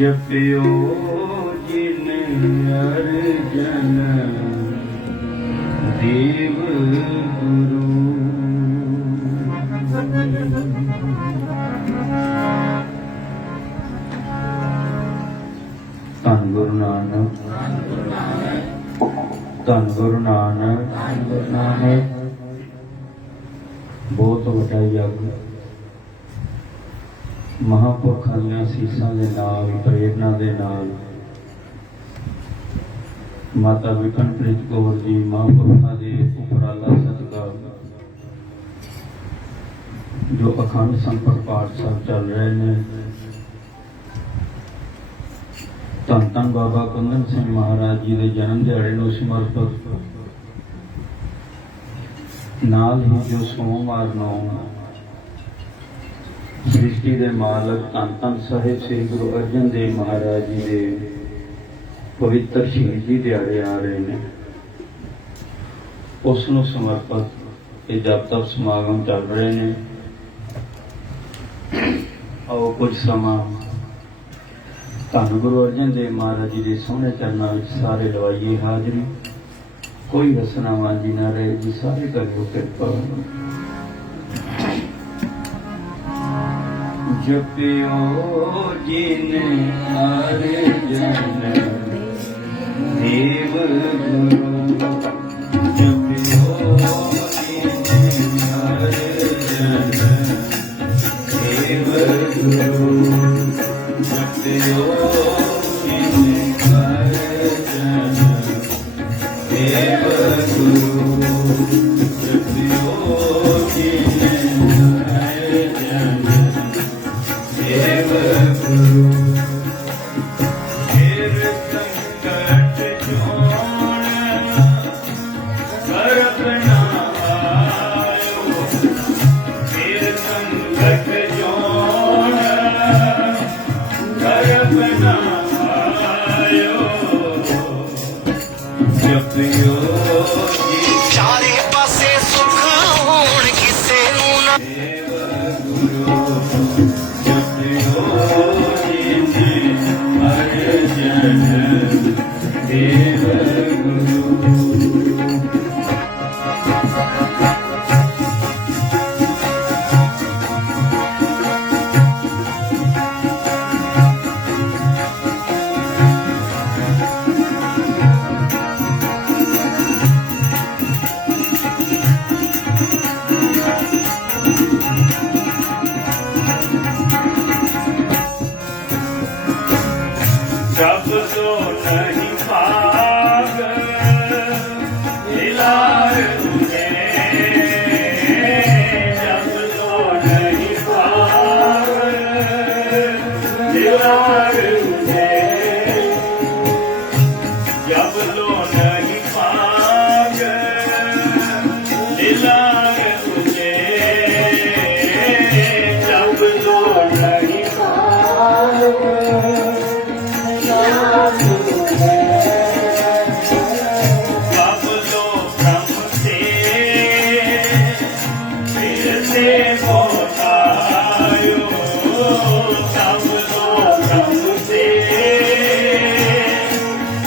जपियो जिन अर्जन देव गुरु धन गुरु नानक धन गुरु नानक बहुत वड्डा यज्ञ महापुरखा दियां सीसां दे नाल प्रेरणा दे नाल माता विकनप्रीत कौर जी महापुरखा दे उपराला सदका जो अखंड संपर्क पाठ साहब चल रहे हैं। धन धन बाबा कुंदन सिंह महाराज जी के जन्म दिहाड़े नूं समर्पित नाल ही जो सोमवार नूं सृष्टि के मालक धन धन साहिब श्री गुरु अर्जन देव महाराज जी के पवित्र शहीदी दिहाड़े आ रहे हैं, उसनों समर्पित ये जप तप समागम चल रहे हैं। आओ कुछ समा धन गुरु अर्जन देव महाराज जी के सोहने चरणों में सारे लवाइए हाजरी। कोई रसना मांझी ना रहे जी, सारे करियो कृपा। जपियो जिन अर्जन देव गुरु जपियो जिन अर्जन देव गुरु जपियो जिन अर्जन देव गुरु जपियो जिन अर्जन देव गुरु फिर संकट जोड़ कर बनायो, फिर संकट जोड़ कर बनायो। जपियो चारे पासे सुख होण किसे नूं ना देव गुरु जपियो जिन अर्जन देव गुरु। जब तो नहीं भाग हिलार तुझे, जब तो नहीं भाग हिलार तुझे, जब तो नहीं भाग हिलार तुझे, जब तो नहीं भाग बाबलो ब्रह्म से फिर से पहुँचायो, बाबलो ब्रह्म से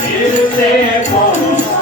फिर से पहुँचायो।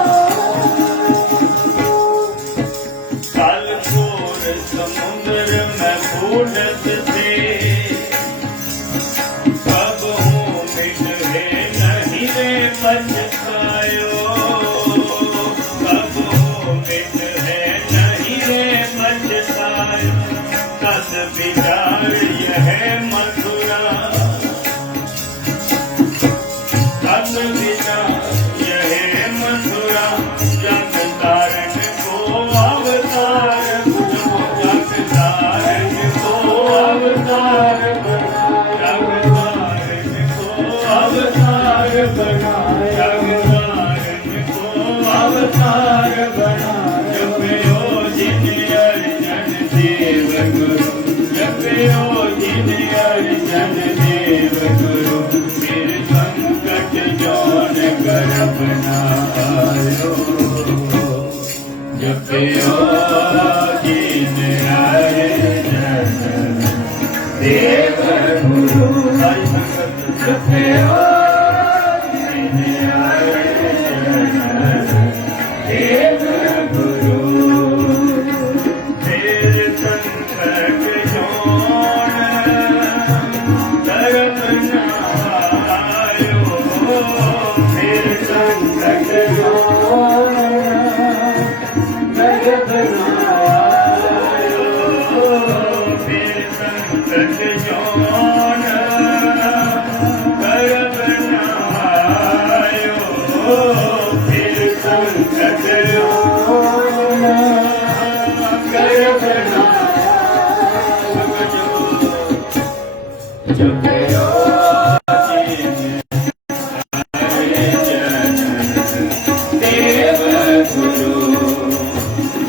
हार बनायो जपयो जिन अर्जन देव गुरु जपयो जिन अर्जन देव गुरु फिर संकट जौन कर बनायो जपयो जिन अर्जन देव गुरु साई संगत जपयो जिन अर्जन देव गुरु फिर संकट जौन कर बनायो फिर संकट जौन कर बनायो फिर संकट जौन कर बनायो फिर संकट जौन कर बनायो जपयो देव गुरु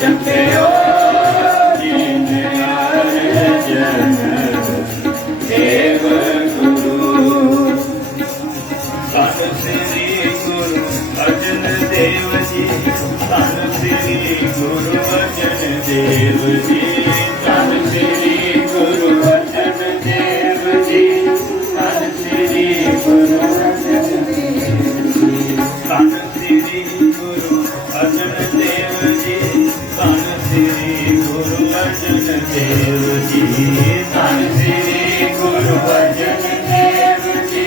जपयो जिन अर्जन देव गुरु धन श्री गुरु अर्जन देव जी धन श्री गुरु अर्जन देव जी धन श्री गुरु अर्जन देव जी धन श्री गुरु अर्जन देव जी धन श्री गुरु अर्जन देव जी धन श्री गुरु अर्जन देव जी धन श्री गुरु अर्जन देव जी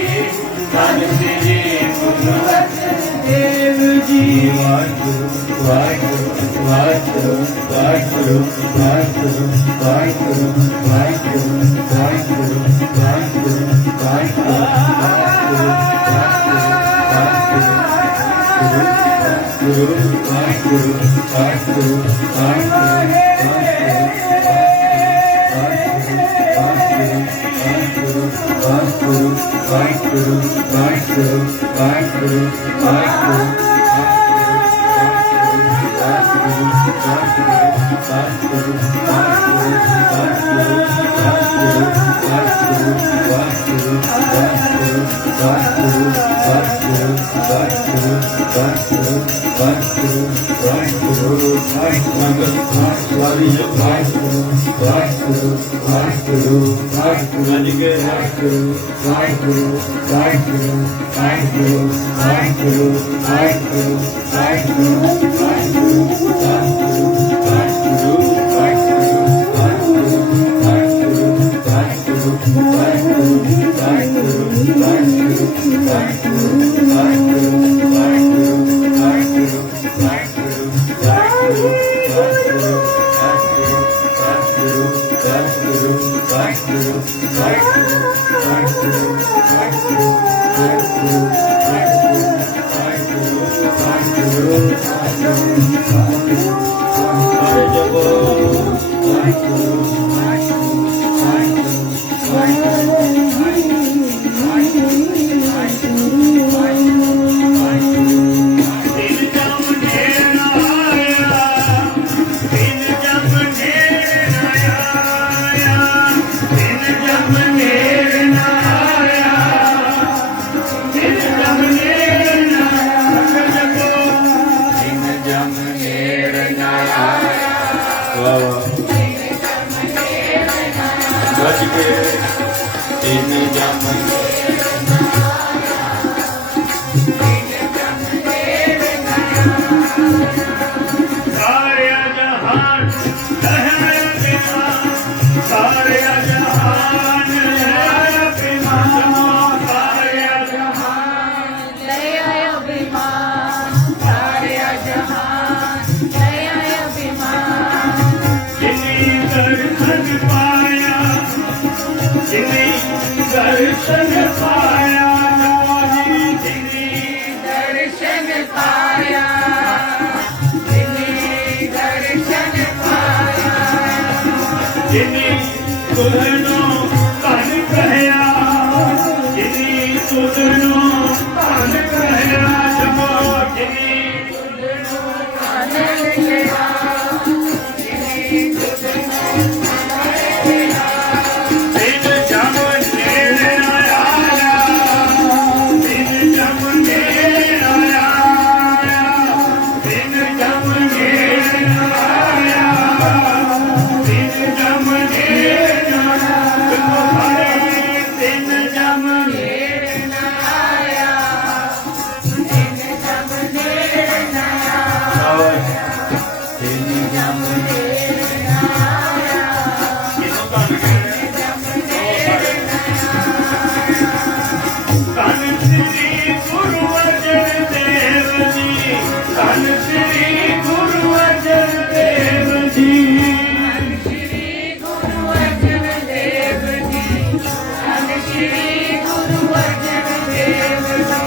धन श्री गुरु अर्जन देव जी वाहिगुरु वाहिगुरु वाहिगुरु वाहिगुरु वाहिगुरु वाहिगुरु वाहिगुरु वाहिगुरु वाहिगुरु गुरु वाहिगुरु वाहिगुरु वाहिगुरु वाहिगुरु वाहिगुरु वाहिगुरु दर्शन पाया दर्शन पाया दर्शन पाया जिन्हें तुझनो धन कहया जिन्हें तुझनो धन कहया जमो जिन्हें तुझनो ਧੰਨ ਸ੍ਰੀ ਗੁਰੂ ਅਰਜਨ ਦੇਵ ਜੀ ਧੰਨ ਸ੍ਰੀ ਗੁਰੂ ਅਰਜਨ ਦੇਵ ਜੀ ਧੰਨ ਸ੍ਰੀ ਗੁਰੂ ਅਰਜਨ ਦੇਵ ਜੀ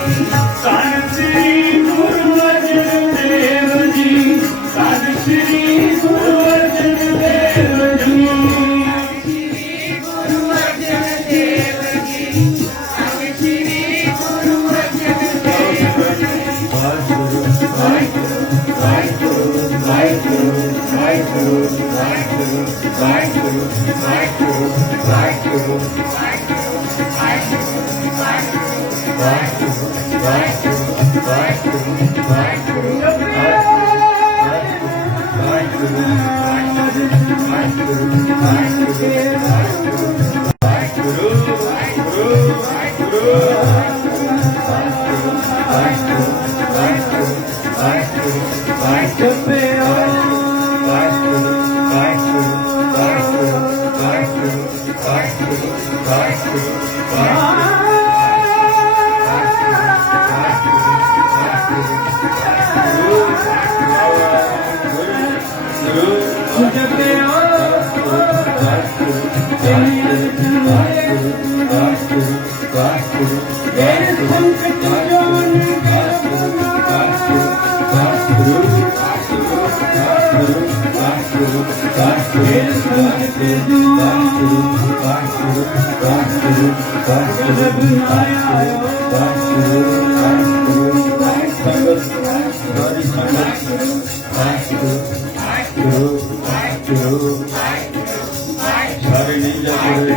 ਸਾਰੇ ਨਹੀਂ ਜਾਂਦੇ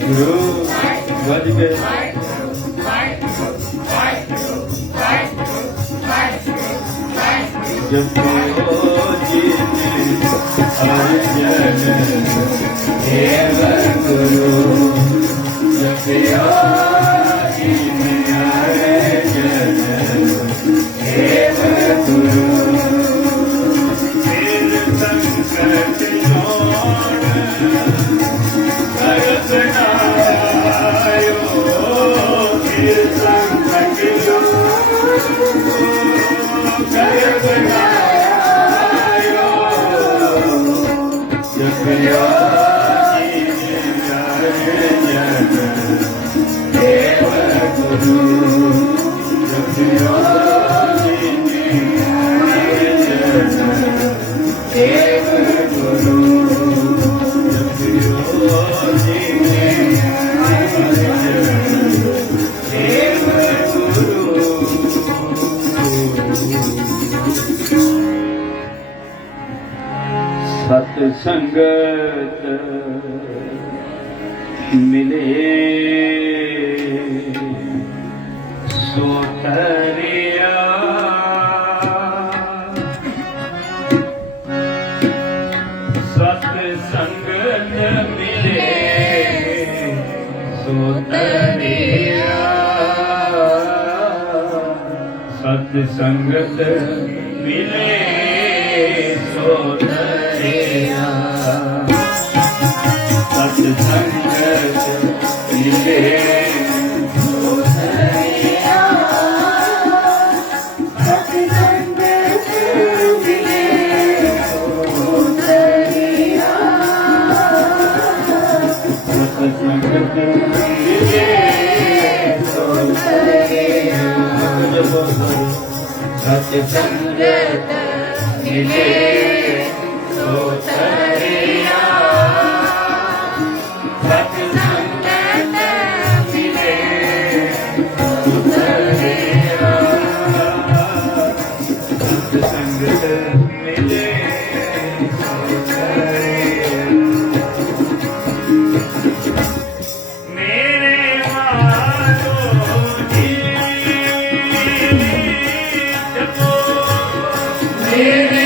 ਗੁਰੂ ਵੱਜ ਗਏ ਜਪੋ ਜੀ ਅਰਜਨ ਦੇਵ ਗੁਰੂ ਜਪਿਓ ਜੀ ਅਰਜਨ ਦੇਵ ਗੁਰੂ ਤੇਰੇ ਸੰਕਟ ਜੋੜ सत संगत मिले सो तरिया सत संगत मिले सो तरिया सत संगत मिले सो तरिया सत संगत मिले सो तरिया सत संगत मिले सो तरिया सत संगत मिले सो तरिया सत संगत मिले सो तरिया सत संगत मिले सो तरिया सत संगत मिले सो तरिया मेरे मानो जी जपो मेरे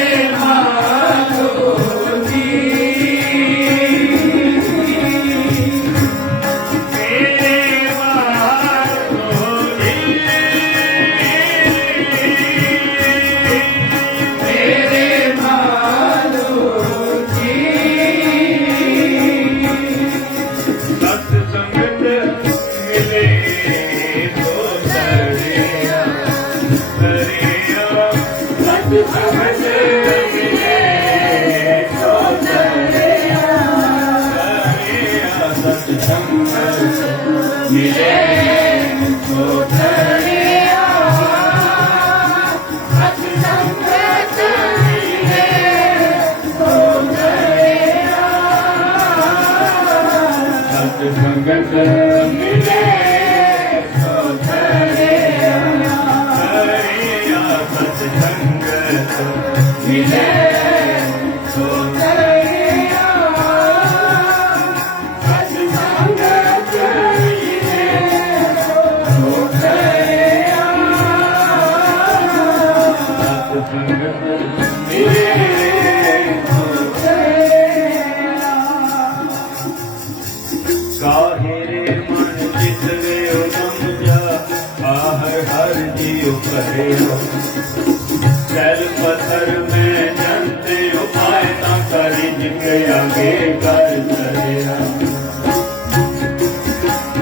चल पत्थर में जनते उपाय ना करी जिनके आगे कर चलेगा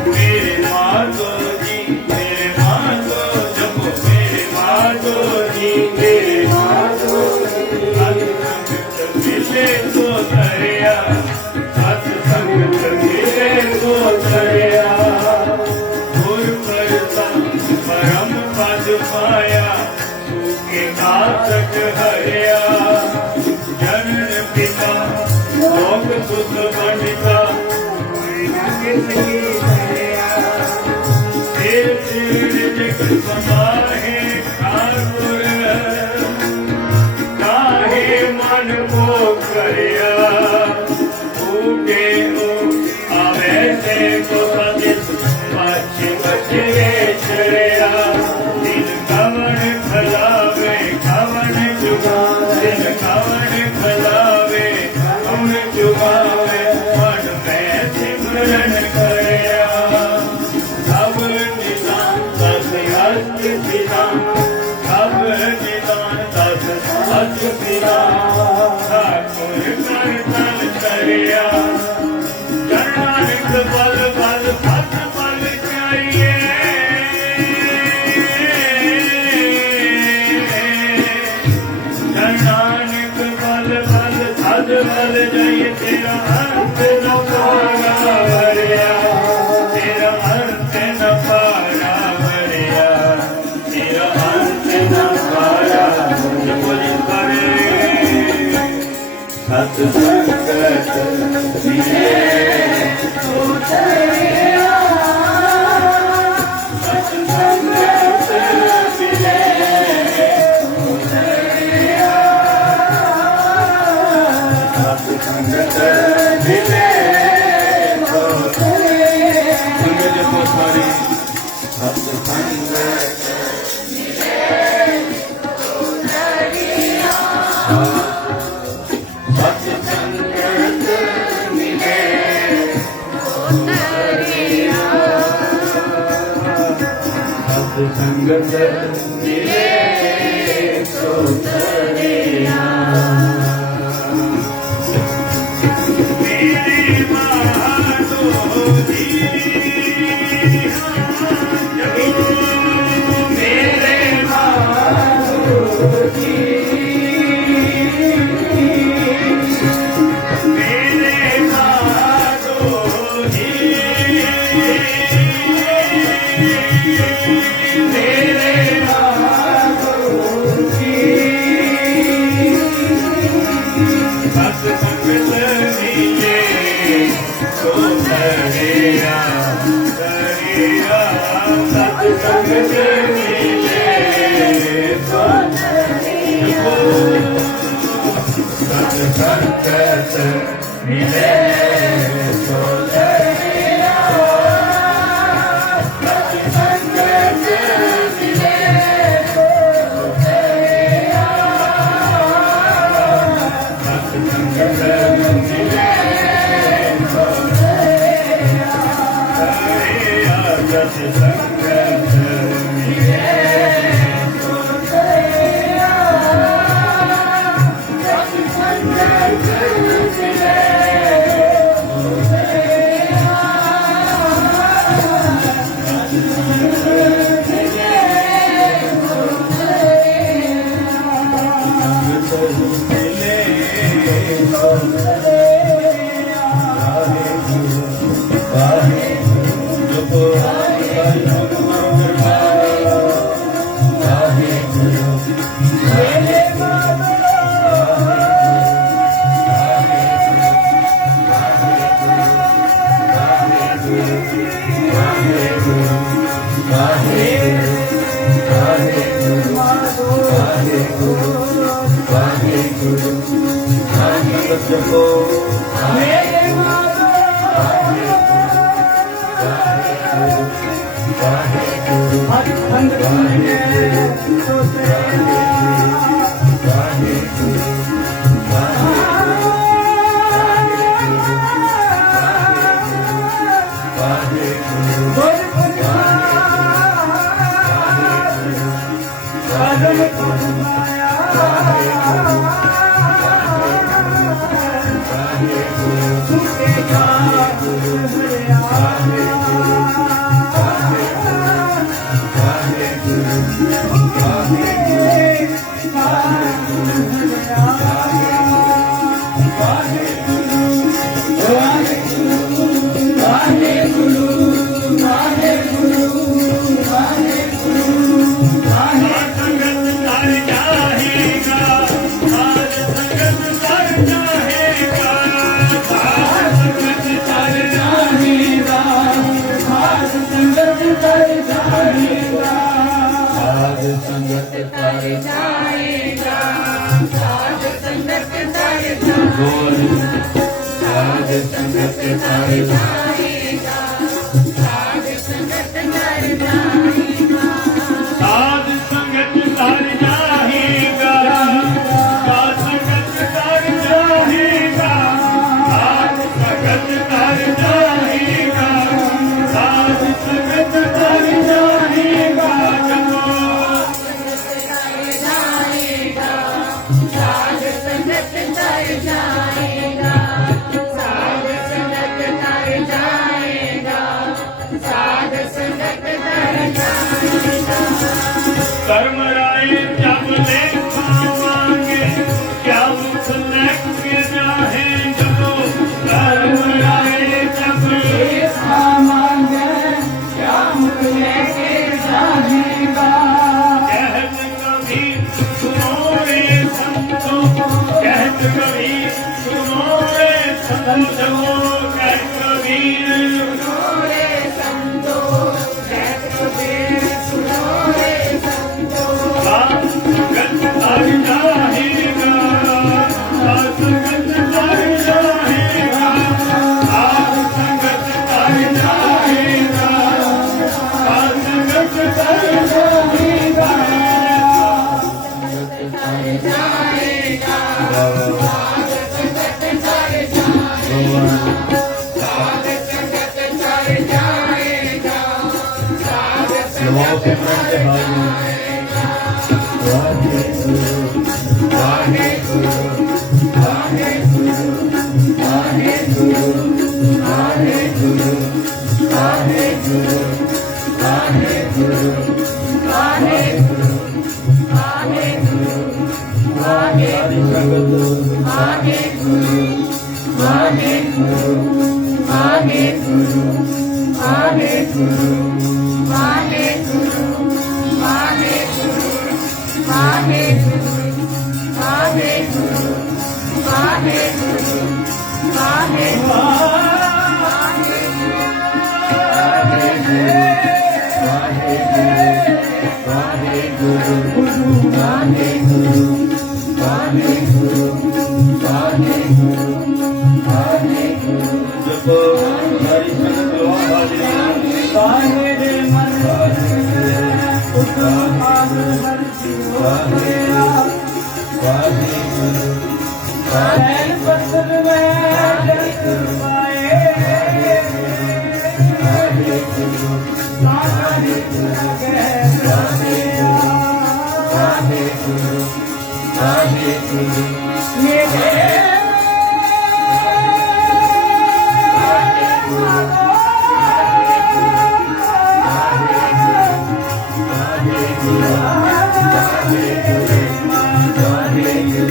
मेरे माधो जी मेरे माधो जब मेरे माधो जी मेरे माधो मिले तो दरिया सत्संग मिले तो दरिया परम पद पाया सूखे नाथक हरिया जनन पिता लोक सुख बनिता किसकी हरिया फिर जग समाहे ठाकुर काहे मन को करिया उठे आवे से को सदित बच्चे बच्चे चढ़िया दिन कवन खलावे कवन चुगावे दिन कवन खलावे कवन चुगावे मन में सिमरन करया सब निदान दस हस्त पिता सब निदान दस हस्त पिता ठाकुर कीर्तन करया नानक बल बल भक्त बल चाहिए नानक बल बल धद बल जाइए तेरा अंत न पारा भरिया तेरा अंत न पारा भरिया तेरा अंत न पारा बोल करे सत्संगत मिले संगत मिले तो दरिया मेरे माधो जी मेरे माधो जी मेरे माधो जी मिले तो दरिया सत्संगत मिले तो दरिया सत्संगत मिले तो दरिया सत्संगत मिले तो दरिया सत्संगत मिले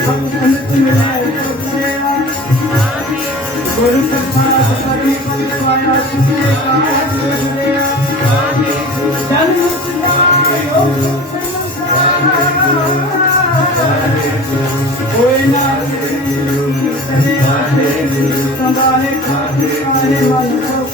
Hare कोई ना संभाले खाने मन को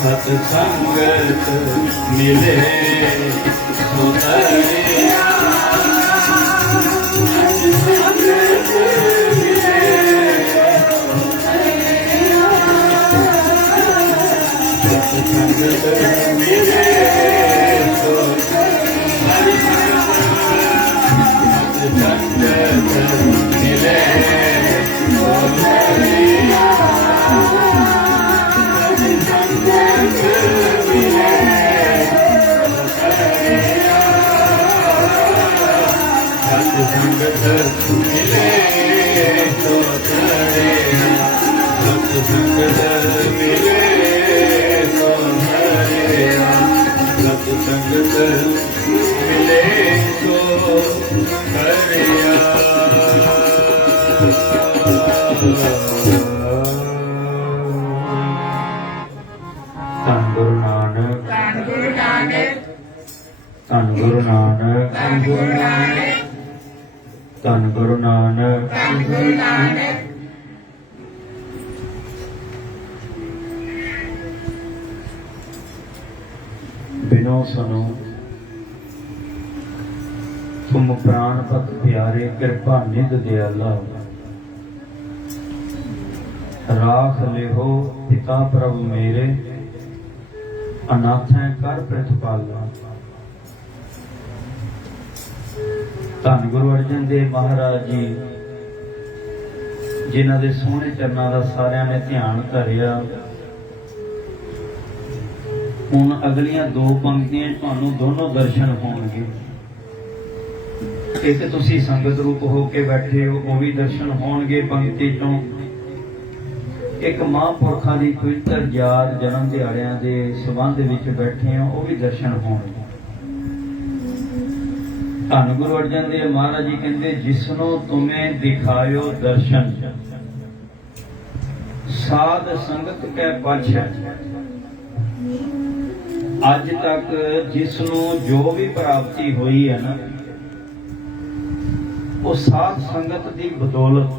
सत्संगत मिले सुतरिया सत्संगत मिले सत्संगत मिले सुतरिया संगत मिले तो धरेया सत्संगत मिले तो धरेया सत्संगत मिले तो धरेया धन गुरु नानक धन गुरु नानक धन गुरु नानक बिनो सुनो तुम प्राण पत प्यारे कृपा निध दयाला राख लेहो पिता प्रभु मेरे अनाथ कर प्रतिपाला। धन गुरु अर्जन देव महाराज जी जिन्हां दे सोहणे चरनां दा सारियां ने ध्यान धरिया। हुण अगलियां दो पंक्तियां तुहानूं दोनों दर्शन होणगे। एक तुसीं संगत रूप हो के बैठे हो वो भी दर्शन होणगे पंक्ति चों। एक महापुरखां दी पवित्र याद जन्म दिहाड़ियां दे संबंध विच बैठे हो वो भी दर्शन होणगे। धन गुरु अर्जन देव महाराज जी कहते जिसनो तुम्हें दिखायो दर्शन साध संगत कै पछ। अज तक जिसनों जो भी प्राप्ति हुई है ना वो साध संगत की बदौलत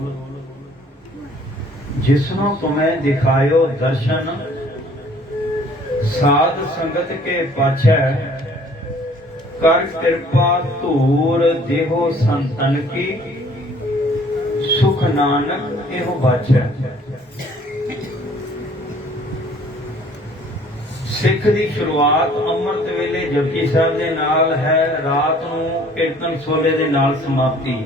जिसनो तुम्हें दिखायो दर्शन साध संगत के पाछै कर कृपा धूर देहो संतन की सुख नानक एहो बाछै। सिख दी शुरुआत अमृत वेले जपजी साहब दे नाल है, रात नूं कीर्तन सोले दे नाल समाप्ति।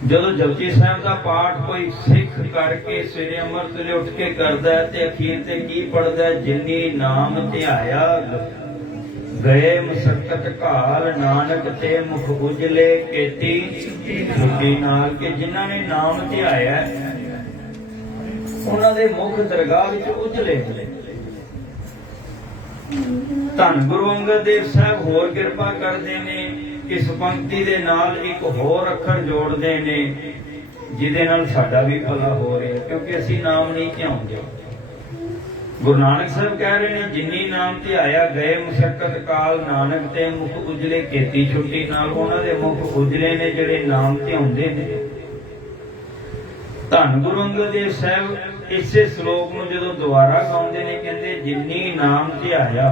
ਜਦੋਂ ਜਪਜੀ ਸਾਹਿਬ ਦਾ ਪਾਠ ਕੋਈ ਸਿੱਖ ਕਰਕੇ ਸਵੇਰੇ ਅੰਮ੍ਰਿਤ ਵੇਲੇ ਉੱਠ ਕੇ ਕਰਦਾ ਹੈ ਤੇ ਅਖੀਰ ਤੇ ਕੀ ਪੜਦਾ ਹੈ? ਜਿਨੀ ਨਾਮ ਧਿਆਇਆ ਗਏ ਮਸਕਤ ਘਾਲ, ਨਾਨਕ ਤੇ ਮੁਖ ਉਜਲੇ ਕੀਤੀ ਛੁੱਟੀ ਨਾਲ। ਕਿ ਜਿਨ੍ਹਾਂ ਨੇ ਨਾਮ ਧਿਆਇਆ ਉਹਨਾਂ ਦੇ ਮੁਖ ਦਰਗਾਹ ਵਿੱਚ ਉਜਲੇ। ਧੰਨ ਗੁਰੂ ਅੰਗਦ ਦੇਵ ਸਾਹਿਬ ਹੋਰ ਕਿਰਪਾ ਕਰਦੇ ਨੇ, इस पंक्ति दे नाल एक होर अखर जोड़ते ने जिहदे नाल साडा भी भला हो रहा है, क्योंकि असी नाम नहीं ध्याउंदे। गुरु नानक साहब कह रहे हैं जिन्नी नाम ध्याया गए मुशक्कत काल, नानक ते मुख उजले खेती छुट्टी नाल। उन्हां दे मुख उजले ने जिहड़े नाम ध्याउंदे ने। धन गुरु अंगद देव साहब इसे श्लोक नूं जदों दुबारा गाउंदे ने, कहंदे जिन्नी नाम ध्याया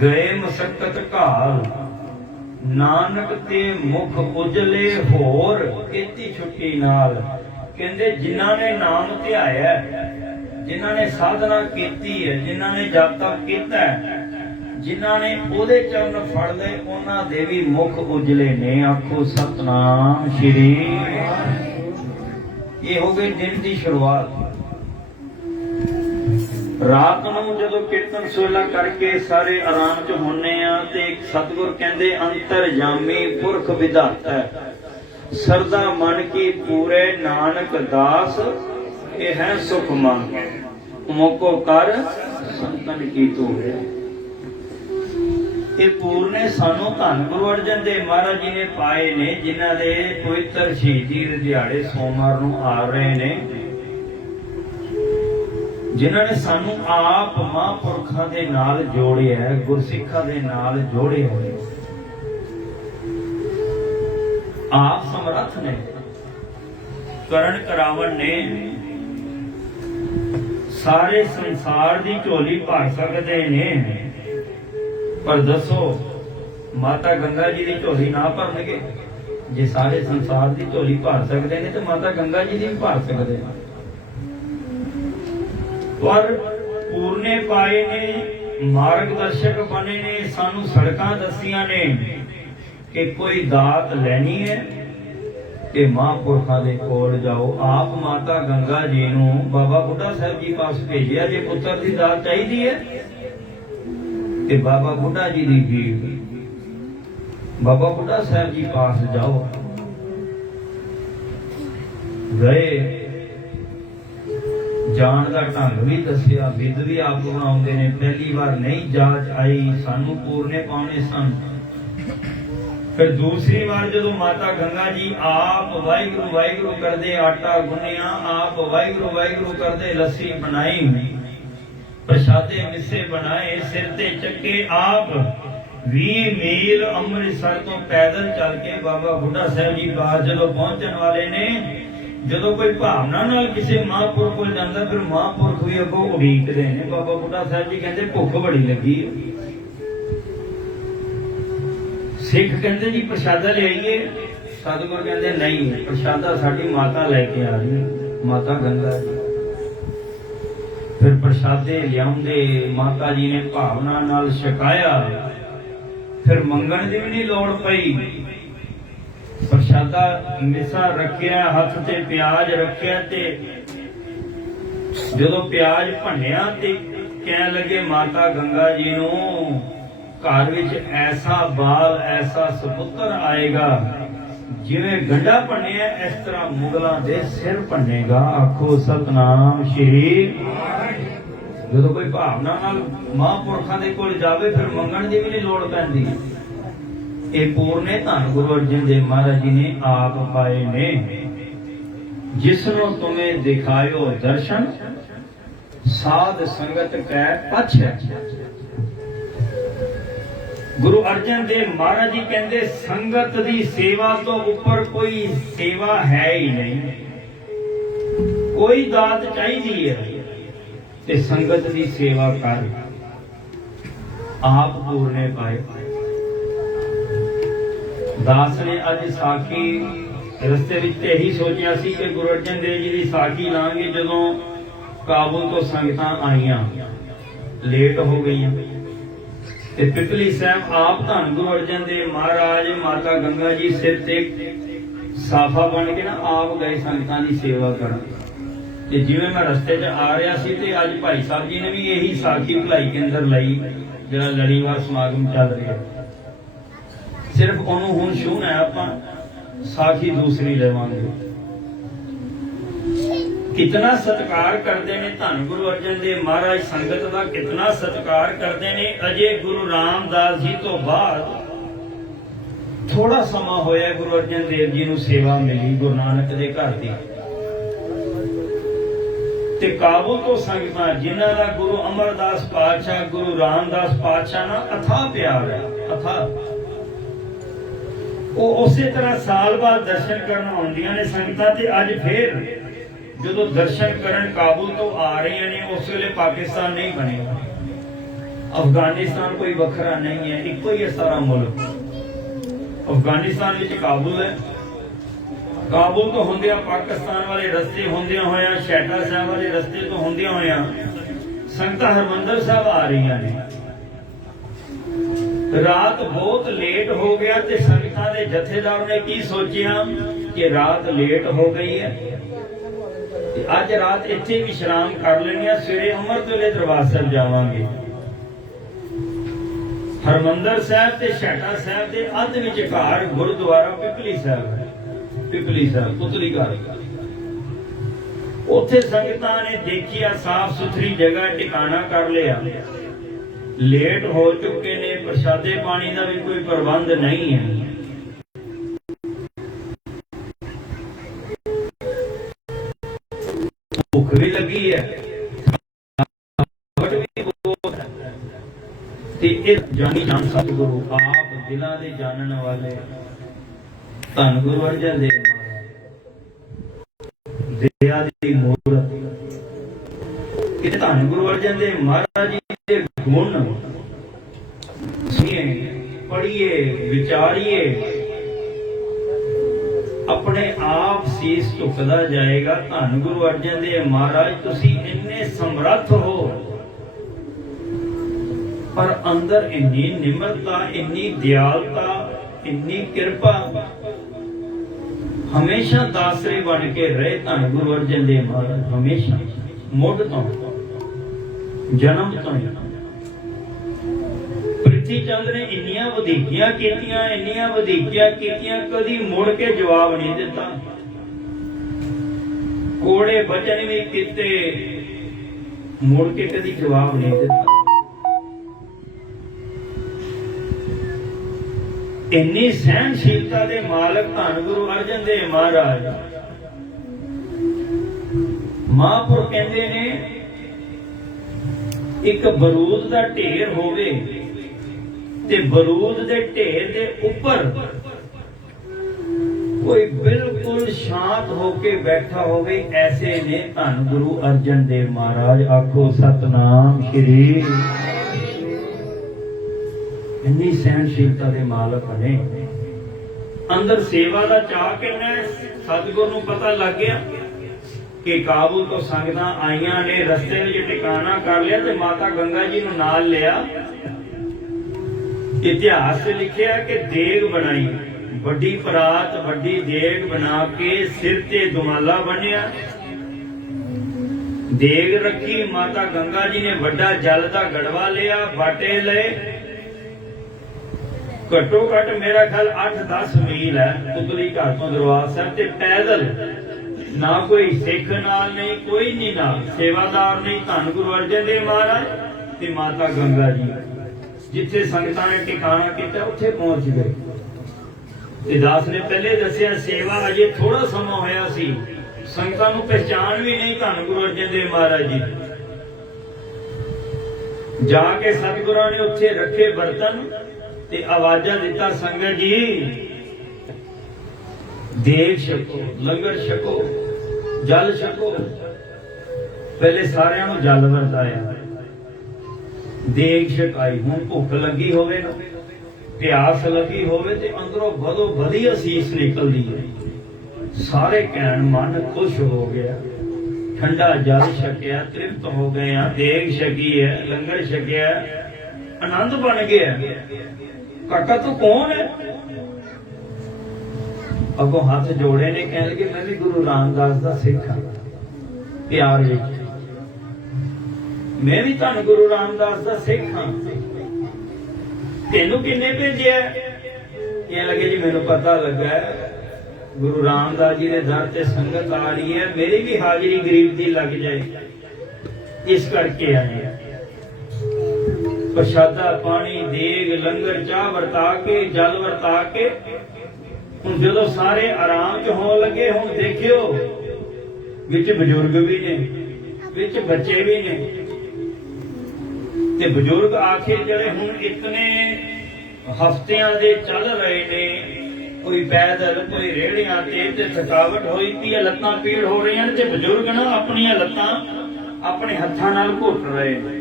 गए मुशक्कत काल, नानक ते मुख उजले होर खेती छुट्टी नाल। कहंदे जिन्हां ने नाम ध्याया, जिन्हां ने साधना कीती है, जिन्हां ने जाप कीता है, जिन्हां ने ओदे चरण फड़ लए, उन्हां दे भी मुख उजले ने। आखो सतनाम श्री। ये हो गई दिन की शुरुआत। रात नूं जदों कीर्तन सोला करके सारे आराम च होने आ ते सतगुर कहंदे अंतरजामी पुरख विधाता सरदा मन की पूरे नानक दास ये है सुख मंग मोको कर संतन की तूरे। ये पूरने सानू धन गुरु अर्जन देव महाराज जी ने पाए ने, जिन्हां दे पवित्र शहीदी दे दिहाड़े सोमवार नूं आ रहे ने, जिन्हां ने सानू आप महापुरखां दे नाल जोड़िया है, गुरसिखां दे नाल जोड़िया है। आप समर्थ ने, करण करावन ने, सारे संसार दी झोली भर सकदे ने। पर दसो माता गंगा जी दी झोली ना भरनगे? जे सारे संसार दी झोली भर सकदे ने ते माता गंगा जी दी भी भर सकदे ने। पर पूरने पाए ने, मार्गदर्शक बने ने, सानू सड़कां दसियां ने कि कोई दात लैनी है ते महापुरखां दे कोल जाओ। आप माता गंगा जी नूं बाबा बुढ़ा साहब जी पास भेजिया, जे पुत्र दी दात चाहीदी है ते बाबा बुढ़ा जी दी भीड़, बाबा बुढ़ा साहब जी पास जाओ। गए, जान का ढंग भी दसिया, विध भी आप बनाउंदे ने। पहली बार नहीं जांच आई, सानू पूरने पाने सन। फिर दूसरी बार जदों माता गंगा जी आप वाहिगुरु वाहिगुरु करदे आटा गुन्निया, आप वाहिगुरु वाहिगुरु करदे लस्सी बनाई, प्रसादे मिस्से बनाए, सिर ते चक्के आप 20 मील अमृतसर तो पैदल चल के बाबा बुढ़ा साहब जी पास जदों पहुंचण वाले ने, ਜਦੋਂ ਕੋਈ ਭਾਵਨਾ ਨਾਲ ਕਿਸੇ ਮਹਾਂਪੁਰਖ ਕੋਲ ਜਾਂਦਾ, ਫਿਰ ਮਹਾਂਪੁਰਖ ਵੀ ਅੱਗੋਂ ਉਡੀਕਦੇ ਨੇ। ਬਾਬਾ ਬੁੱਢਾ ਸਾਹਿਬ ਜੀ ਕਹਿੰਦੇ ਭੁੱਖ ਬੜੀ ਲੱਗੀ ਹੈ। ਸਿੱਖ ਕਹਿੰਦੇ ਜੀ ਪ੍ਰਸ਼ਾਦਾ ਲਿਆਈਏ, ਸਤਿਗੁਰ ਕਹਿੰਦੇ ਨਹੀਂ, ਪ੍ਰਸ਼ਾਦਾ ਸਾਡੀ ਮਾਤਾ ਲੈ ਕੇ ਆ ਰਹੀ ਹੈ, ਮਾਤਾ ਗੰਗਾ ਜੀ। ਫਿਰ ਪ੍ਰਸ਼ਾਦੇ ਲਿਆਉਂਦੇ, ਮਾਤਾ ਜੀ ਨੇ ਭਾਵਨਾ ਨਾਲ ਛਕਾਇਆ, ਫਿਰ ਮੰਗਣ ਦੀ ਵੀ ਨਹੀਂ ਲੋੜ ਪਈ। प्रसादा मिसा रखिया, हथ ते प्याज रखिया, ते जदों प्याज भन्निया ते कहन लगे माता गंगा जी नूं घर विच ऐसा बाल, ऐसा सपुत्र आएगा जिवें गंढा भन्निया, इस तरह मुगलों दे सिर भन्नेगा। आखो सतनाम श्री। जदों कोई भावना नाल महापुरखां दे कोल जावे, फिर मंगण दी भी नहीं लोड़ पैंदी। ये पूरने धन गुरु अर्जन देव महाराज जी ने आप पाए ने। जिसनो तुम्हें दिखायो दर्शन साध संगत कै पछ। गुरु अर्जन देव महाराज जी कहते संगत दी सेवा तो ऊपर कोई सेवा है ही नहीं। कोई दात चाहिए है ते संगत दी सेवा कर आप पूरने पाए। दास ने अज साखी रस्ते विच यही सोचा सी कि गुरु अर्जन देव जी की साखी लांगे जदों काबुल तो संगतां आईयां लेट हो गई। पिपली साहब आप धन गुरु अर्जन देव महाराज माता गंगा जी सिर ते साफा बन के ना आप गए संगतां की सेवा करन। ते जिवें मैं रस्ते च आ रहा सी ते अज भाई साहब जी ने भी यही साखी भलाई के अंदर लई जिहड़ा लड़ीवार समागम चल रहा। सिर्फ उन्होंने हुण शून है आपां साखी दूसरी लेवांगे। कितना सत्कार करते हैं धन गुरु अर्जन देव महाराज संगत का कितना सत्कार करते हैं। अजे गुरु रामदास जी तो बाद थोड़ा समा होया गुरु अर्जन देव जी नूं सेवा मिली गुरु नानक दे घर दी ते काबुल तो संगतां जिन्हां दा गुरु अमरदास पातशाह गुरु रामदास पातशाह ना अथाह प्यार है अथाह। वो उसे तरह साल बाद दर्शन करन आउंदियां ने संगतां ते अज फिर जो दर्शन करन काबुल तो आ रही ने उस वेले पाकिस्तान नहीं बनेगा। अफगानिस्तान कोई वखरा नहीं है, इको ही है सारा मुल्क। अफगानिस्तान विच काबुल है। काबुल तो होंदिया पाकिस्तान वाले रस्ते होंदिया होया शैटा साहब वाले रस्ते तो होंदिया होया संगतां हरमंदर साहब आ रही ने। रात बहुत लेट हो गया ते संगतां दे जथेदार ने की सोचिया कि रात लेट हो गई है, अज रात इत्थे विश्राम कर लेंगे, सवेरे अमृत वेले दरबार साहब जावांगे। हरमंदर साहब ते शैटा साहब दे अध विचकार गुरुद्वारा पिपली साहब है। पिपली साहब पुतली घर उत्थे संगतां ने देखिया साफ सुथरी जगह टिकाना कर लिया। लेट हो चुके ने, प्रसादे पानी का भी कोई प्रबंध नहीं है। भुख भी लगी है जानी जान सतगुरु आप दिलों के जानने वाले धन गुरु अर्जन देव दया दी मूरत कि धन गुरु अर्जन देव महाराज जी के गुण सुनिए पढ़िए विचारिए अपने आप शीश झुकदा जाएगा। धन गुरु अर्जन देव महाराज तुसी इन्ने समर्थ हो पर अंदर इन्नी निम्रता इन्नी दयालता इन्नी कृपा हमेशा दासरे बन के रहे। धन गुरु अर्जन देव महाराज हमेशा मुढ़ तो जन्म तो चंद ने इन्नियां वधीकियां कीतियां कदी मुड़ के जवाब नहीं दिता। कोड़े बचन भी कीते मुड़ के कदी जवाब नहीं दिता। इन्नी सहनशीलता दे मालक धन गुरु अर्जन देव महाराज। महापुर कहंदे ने एक बरूद दा ढेर होवे ते बरूद दे ढेर दे ऊपर कोई बिल्कुल शांत होके बैठा होवे, ऐसे ने धन गुरु अर्जन देव महाराज। आखो सतनाम श्री। इन्नी सहनशीलता दे मालक ने। अंदर सेवा दा चाह किन्ना है। सतगुरु नूं पता लग गया कि काबुल तो संगतां आईयां ने, रस्ते विच टिकाना कर लिया ते माता गंगा जी नूं नाल लिया। इतिहास से लिखिया कि देग बनाई, बड़ी परात बड़ी देग बना के सिर ते दुमाला बनिया, देग रखी। माता गंगा जी ने बड़ा जल का गड़वा लिया, बाटे ले। घट्टो घट मेरा ख्याल 8-10 मील है पुतली घर तो दरबार साहब ते पैदल। ना कोई सिख नाल नहीं, कोई नहीं नाल, सेवादार नहीं। धन गुरु अर्जन देव महाराज ते माता गंगा जी जिथे संगतां ने टिकाणा किया उत्थे पहुंच गए। दास ने पहले दसिया सेवा अजे थोड़ा समा होया सी, संगतां नूं पहचान भी नहीं धन गुरु अर्जन देव महाराज जी। जाके सतगुरां ने उत्थे रखे बर्तन ਤੇ ਆਵਾਜ਼ਾਂ ਦਿੱਤਾ ਸੰਗਤ ਜੀ ਦੇਗ ਛਕੋ, ਲੰਗਰ ਛਕੋ, ਜਲ ਛਕੋ। ਪਹਿਲੇ ਸਾਰਿਆਂ ਨੂੰ ਜਲ ਵਰਤਾਇਆ, ਦੇਗ ਛਕਾਈ। ਹੁਣ ਭੁੱਖ ਲੱਗੀ ਹੋਵੇ ਨਾ, ਪਿਆਸ ਲੱਗੀ ਹੋਵੇ ਤੇ ਅੰਦਰੋਂ ਵਧੋ ਵਧੀ ਅਸੀਸ ਨਿਕਲਦੀ ਹੈ। ਸਾਰੇ ਕਹਿਣ ਮਨ ਖੁਸ਼ ਹੋ ਗਿਆ, ਠੰਡਾ ਜਲ ਛਕਿਆ, ਤ੍ਰਿਪਤ ਹੋ ਗਏ ਆ, ਦੇਗ ਛਕੀ ਹੈ, ਲੰਗਰ ਛਕਿਆ, ਆਨੰਦ ਬਣ ਗਿਆ। ਕਾਕਾ ਤੂੰ ਕੌਣ ਹੈ? ਅੱਗੋਂ ਹੱਥ ਜੋੜੇ ਨੇ, ਕਹਿਣ ਲੱਗੇ ਮੈਂ ਵੀ ਗੁਰੂ ਰਾਮਦਾਸ ਦਾ ਸਿੱਖ ਹਾਂ। ਪਿਆਰ ਵਿੱਚ ਮੈਂ ਵੀ ਧੰਨ ਗੁਰੂ ਰਾਮਦਾਸ ਦਾ ਸਿੱਖ ਹਾਂ। ਤੈਨੂੰ ਕਿੰਨੇ ਭੇਜਿਆ? ਕਹਿਣ ਲੱਗੇ ਜੀ ਮੈਨੂੰ ਪਤਾ ਲੱਗਾ ਗੁਰੂ ਰਾਮਦਾਸ ਜੀ ਦੇ ਦਰ ਤੇ ਸੰਗਤ ਆ ਰਹੀ ਹੈ, ਮੇਰੀ ਵੀ ਹਾਜ਼ਰੀ ਗਰੀਬ ਦੀ ਲੱਗ ਜਾਏ, ਇਸ ਕਰਕੇ ਆਏ ਆ। ਪ੍ਰਸ਼ਾਦਾ ਪਾਣੀ ਦੇਗ ਲੰਗਰ ਚਾਹ ਵਰਤਾ ਕੇ, ਜਲ ਵਰਤਾ ਕੇ ਹੁਣ ਜਦੋਂ ਸਾਰੇ ਆਰਾਮ ਚ ਹੋਣ ਲੱਗੇ, ਹੁਣ ਦੇਖਿਓ ਵਿੱਚ ਬਜ਼ੁਰਗ ਵੀ ਨੇ, ਵਿੱਚ ਬੱਚੇ ਵੀ ਨੇ। ਤੇ ਬਜ਼ੁਰਗ ਆਖੇ ਜਿਹੜੇ ਹੁਣ ਇਤਨੇ ਹਫ਼ਤਿਆਂ ਦੇ ਚੱਲ ਰਹੇ ਨੇ, ਕੋਈ ਪੈਦਲ, ਕੋਈ ਰੇਹੜੀਆਂ ਤੇ ਥਕਾਵਟ ਹੋਈ ਪਈ ਹੈ, ਲੱਤਾਂ ਪੀੜ ਹੋ ਰਹੀਆਂ ਨੇ, ਤੇ ਬਜ਼ੁਰਗ ਨਾ ਆਪਣੀਆਂ ਲੱਤਾਂ ਆਪਣੇ ਹੱਥਾਂ ਨਾਲ ਘੁੱਟ ਰਹੇ ਨੇ।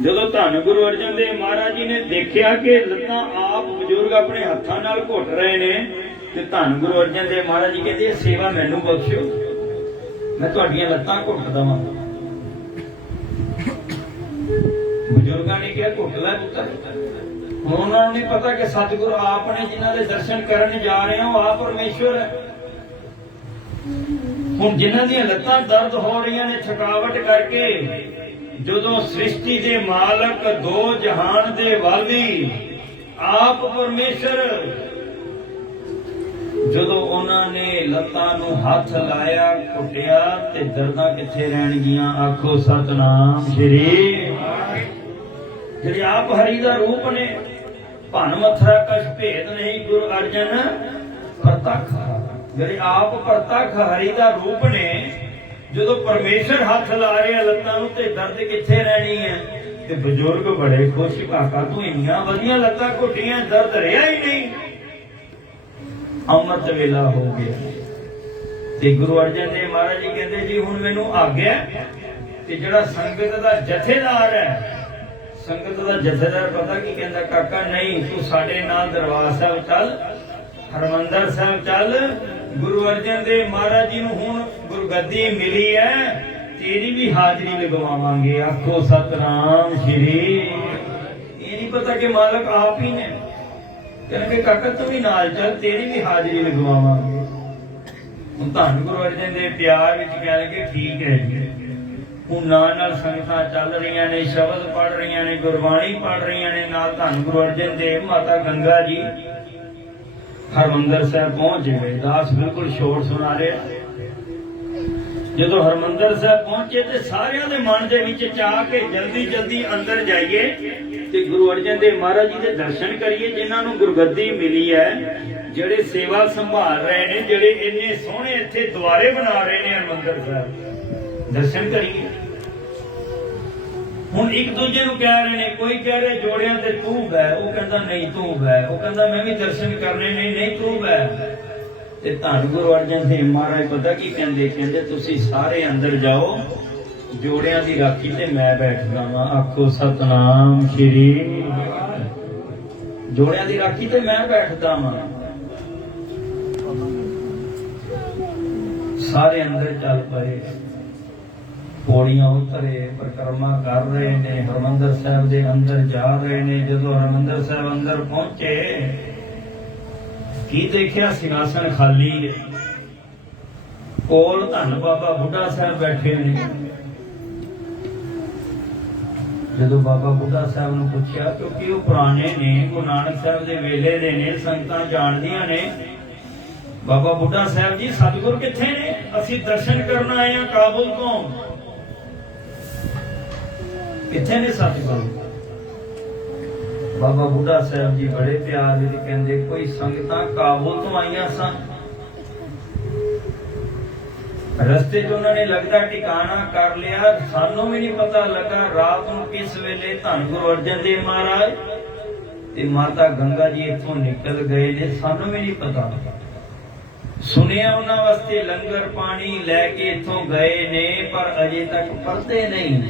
ਜਦੋਂ ਧੰਨ ਗੁਰੂ ਅਰਜਨ ਦੇਵ ਮਹਾਰਾਜ ਜੀ ਨੇ ਦੇਖਿਆ ਕਿ ਲੱਤਾਂ ਆਪ ਬਜ਼ੁਰਗ ਆਪਣੇ ਹੱਥਾਂ ਨਾਲ ਘੁੱਟ ਰਹੇ ਨੇ, ਤੇ ਧੰਨ ਗੁਰੂ ਅਰਜਨ ਦੇਵ ਮਹਾਰਾਜ ਜੀ ਕਹਿੰਦੇ ਇਹ ਸੇਵਾ ਮੈਨੂੰ ਬਖਸ਼ਿਓ, ਮੈਂ ਤੁਹਾਡੀਆਂ ਲੱਤਾਂ ਘੁੱਟ ਦਵਾਂ। ਬਜ਼ੁਰਗਾਂ ਨੇ ਕਿਹਾ ਘੁੱਟ ਲੈ ਪੁੱਤਰ। ਹੁਣ ਉਹਨਾਂ ਨੂੰ ਨਹੀਂ ਪਤਾ ਕਿ ਸਤਿਗੁਰੂ ਆਪ ਨੇ ਜਿਨ੍ਹਾਂ ਦੇ ਦਰਸ਼ਨ ਕਰਨ ਜਾ ਰਹੇ ਹੋ, ਆਪ ਪਰਮੇਸ਼ਵਰ ਹੈ। ਹੁਣ ਜਿਨ੍ਹਾਂ ਦੀਆਂ ਲੱਤਾਂ ਦਰਦ ਹੋ ਰਹੀਆਂ ਨੇ ਥਕਾਵਟ ਕਰਕੇ, ਜਦੋਂ ਸ੍ਰਿਸ਼ਟੀ ਦੇ ਮਾਲਕ ਦੋ ਜਹਾਨ ਦੇ ਵਾਲੀ ਆਪ ਪਰਮੇਸ਼ਰ, ਜਦੋਂ ਉਹਨਾਂ ਨੇ ਲੱਤਾਂ ਨੂੰ ਹੱਥ ਲਾਇਆ, ਘੁੱਟਿਆ, ਤੇ ਦਰਦਾਂ ਕਿੱਥੇ ਰਹਿਣਗੀਆਂ? ਆਖੋ ਸਤਨਾਮ ਸ਼੍ਰੀ। ਜਿਹੜੇ ਆਪ ਹਰੀ ਦਾ ਰੂਪ ਨੇ, ਭਨ ਮਥਰਾ ਕਛ ਭੇਦ ਨਹੀਂ, ਗੁਰੂ ਅਰਜਨ ਪ੍ਰਤੱਖ। ਜਿਹੜੇ ਆਪ ਪ੍ਰਤੱਖ ਹਰੀ ਦਾ ਰੂਪ ਨੇ, ਜਦੋਂ ਪਰਮੇਸ਼ਰ ਹੱਥ ਲਾ ਰਿਹਾ ਲੱਤਾਂ ਨੂੰ, ਤੇ ਦਰਦ ਕਿੱਥੇ ਰਹਿਣੀ ਹੈ? ਤੇ ਬਜ਼ੁਰਗ ਬੜੇ ਖੁਸ਼, ਕਾਕਾ ਤੂੰ ਇੰਨੀਆਂ ਵਧੀਆ ਲੱਤਾਂ ਘੁੱਟੀਆਂ, ਦਰਦ ਰਿਹਾ ਹੀ ਨਹੀਂ। ਅੰਮ੍ਰਿਤ ਵੇਲਾ ਹੋ ਗਿਆ ਤੇ ਗੁਰੂ ਅਰਜਨ ਦੇਵ ਮਹਾਰਾਜ ਜੀ ਕਹਿੰਦੇ ਜੀ ਹੁਣ ਮੈਨੂੰ ਆਗਿਆ, ਤੇ ਜਿਹੜਾ ਸੰਗਤ ਦਾ ਜਥੇਦਾਰ ਹੈ, ਸੰਗਤ ਦਾ ਜਥੇਦਾਰ ਪਤਾ ਕੀ ਕਹਿੰਦਾ? ਕਾਕਾ ਨਹੀਂ, ਤੂੰ ਸਾਡੇ ਨਾਲ ਦਰਬਾਰ ਸਾਹਿਬ ਚੱਲ, ਹਰਮੰਦਰ ਸਾਹਿਬ ਚੱਲ। ਗੁਰੂ ਅਰਜਨ ਦੇਵ ਮਹਾਰਾਜ ਜੀ ਨੂੰ ਹੁਣ ਗੁਰਗੱਦੀ ਮਿਲੀ ਹੈ, ਤੇਰੀ ਵੀ ਹਾਜ਼ਰੀ ਲਗਵਾਵਾਂਗੇ। ਆਖੋ ਸਤਨਾਮ ਸ਼੍ਰੀ। ਇਹ ਨਹੀਂ ਪਤਾ ਕਿ ਮਾਲਕ ਆਪ ਹੀ ਨੇ। ਕਹਿੰਦੇ ਕਾਕਾ ਤੂੰ ਵੀ ਨਾਲ ਚੱਲ, ਤੇਰੀ ਵੀ ਹਾਜ਼ਰੀ ਲਗਵਾਵਾਂਗੇ। ਹੁਣ ਧੰਨ ਗੁਰੂ ਅਰਜਨ ਦੇਵ ਪਿਆਰ ਵਿੱਚ ਕਹਿ ਲਗੇ ਠੀਕ ਹੈ ਜੀ। ਹੁਣ ਨਾਲ ਸੰਗਤਾਂ ਚੱਲ ਰਹੀਆਂ ਨੇ, ਸ਼ਬਦ ਪੜ੍ਹ ਰਹੀਆਂ ਨੇ, ਗੁਰਬਾਣੀ ਪੜ੍ਹ ਰਹੀਆਂ ਨੇ, ਨਾਲ ਧੰਨ ਗੁਰੂ ਅਰਜਨ ਦੇਵ ਮਾਤਾ ਗੰਗਾ ਜੀ ਹਰਮੰਦਰ ਸਾਹਿਬ ਪਹੁੰਚ ਗਏ। ਦਾਸ ਬਿਲਕੁਲ ਸ਼ੋਰ ਸੁਣਾ ਰਿਹਾ। ਜਦੋਂ ਹਰਮੰਦਰ ਸਾਹਿਬ ਪਹੁੰਚੇ ਤੇ ਸਾਰਿਆਂ ਦੇ ਮਨ ਦੇ ਵਿੱਚ ਚਾਹ ਕੇ ਜਲਦੀ ਜਲਦੀ ਅੰਦਰ ਜਾਈਏ ਤੇ ਗੁਰੂ ਅਰਜਨ ਦੇਵ ਮਹਾਰਾਜ ਜੀ ਦੇ ਦਰਸ਼ਨ ਕਰੀਏ, ਜਿਨ੍ਹਾਂ ਨੂੰ ਗੁਰਗੱਦੀ ਮਿਲੀ ਹੈ, ਜਿਹੜੇ ਸੇਵਾ ਸੰਭਾਲ ਰਹੇ ਨੇ, ਜਿਹੜੇ ਇੰਨੇ ਸੋਹਣੇ ਇੱਥੇ ਦੁਆਰੇ ਬਣਾ ਰਹੇ ਨੇ ਹਰਮੰਦਰ ਸਾਹਿਬ, ਦਰਸ਼ਨ ਕਰੀਏ। ਹੁਣ ਇੱਕ ਦੂਜੇ ਨੂੰ ਕਹਿ ਰਹੇ ਨੇ, ਕੋਈ ਕਹਿ ਰਿਹਾ ਜੋੜਿਆਂ ਤੇ ਤੂੰ ਬਹਿ, ਉਹ ਕਹਿੰਦਾ ਨਹੀਂ ਤੂੰ ਬਹਿ, ਉਹ ਕਹਿੰਦਾ ਮੈਂ ਵੀ ਦਰਸ਼ਨ ਕਰਨੇ ਨੇ, ਨਹੀਂ ਤੂੰ ਬਹਿ। ਤੇ ਧੰਨ ਗੁਰੂ ਅਰਜਨ ਦੇਵ ਮਹਾਰਾਜ ਪਤਾ ਕੀ ਕਹਿੰਦੇ? ਕਹਿੰਦੇ ਤੁਸੀਂ ਸਾਰੇ ਅੰਦਰ ਜਾਓ, ਜੋੜਿਆਂ ਦੀ ਰਾਖੀ ਤੇ ਮੈਂ ਬੈਠਦਾ ਵਾਂ। ਆਖੋ ਸਤਨਾਮ ਸ਼੍ਰੀ। ਜੋੜਿਆਂ ਦੀ ਰਾਖੀ ਤੇ ਮੈਂ ਬੈਠਦਾ ਵਾਂ। ਸਾਰੇ ਅੰਦਰ ਚੱਲ ਪਏ, ਪੌੜੀਆਂ ਉਤਰੇ, ਪਰਿਕਰਮਾ ਕਰ ਰਹੇ ਨੇ, ਹਰਮੰਦਰ ਸਾਹਿਬ ਦੇ ਅੰਦਰ ਜਾ ਰਹੇ ਨੇ। ਜਦੋਂ ਹਰਮੰਦਰ ਸਾਹਿਬ ਅੰਦਰ ਪਹੁੰਚੇ, ਕੀ ਦੇਖਿਆ? ਸਿੰਘਾਸਣ ਖਾਲੀ ਹੈ, ਕੋਲ ਧੰਨ ਬਾਬਾ ਬੁੱਢਾ ਸਾਹਿਬ ਬੈਠੇ ਨੇ। ਜਦੋਂ ਬਾਬਾ ਬੁੱਢਾ ਸਾਹਿਬ ਨੂੰ ਪੁੱਛਿਆ, ਕਿਉਂਕਿ ਉਹ ਪੁਰਾਣੇ ਨੇ, ਗੁਰੂ ਨਾਨਕ ਸਾਹਿਬ ਦੇ ਵੇਲੇ ਦੇ ਨੇ, ਸੰਗਤਾਂ ਜਾਣਦੀਆਂ ਨੇ, ਬਾਬਾ ਬੁੱਢਾ ਸਾਹਿਬ ਜੀ ਸਤਿਗੁਰ ਕਿੱਥੇ ਨੇ? ਅਸੀਂ ਦਰਸ਼ਨ ਕਰਨ ਆਏ ਹਾਂ ਕਾਬੁਲ ਤੋਂ। ਕਿੱਥੇ ਨੇ ਸਤਿਗੁਰ? ਬਾਬਾ ਬੁੱਢਾ ਸਾਹਿਬ ਜੀ ਬੜੇ ਪਿਆਰ ਵਿੱਚ ਕਹਿੰਦੇ, ਕੋਈ ਸੰਗਤਾਂ ਕਾਬੁਲ ਤੋਂ ਆਈਆਂ ਸਨ, ਰਸਤੇ 'ਚ ਉਹਨਾਂ ਨੇ ਲੱਗਦਾ ਟਿਕਾਣਾ ਕਰ ਲਿਆ, ਸਾਨੂੰ ਵੀ ਨਹੀਂ ਪਤਾ ਲੱਗਾ ਰਾਤ ਨੂੰ ਕਿਸ ਵੇਲੇ ਧੰਨ ਗੁਰੂ ਅਰਜਨ ਦੇਵ ਮਹਾਰਾਜ ਤੇ ਮਾਤਾ ਗੰਗਾ ਜੀ ਇੱਥੋਂ ਨਿਕਲ ਗਏ ਨੇ, ਸਾਨੂੰ ਵੀ ਨਹੀਂ ਪਤਾ। ਸੁਣਿਆ ਉਹਨਾਂ ਵਾਸਤੇ ਲੰਗਰ ਪਾਣੀ ਲੈ ਕੇ ਇੱਥੋਂ ਗਏ ਨੇ, ਪਰ ਅਜੇ ਤੱਕ ਪਰਤੇ ਨਹੀਂ।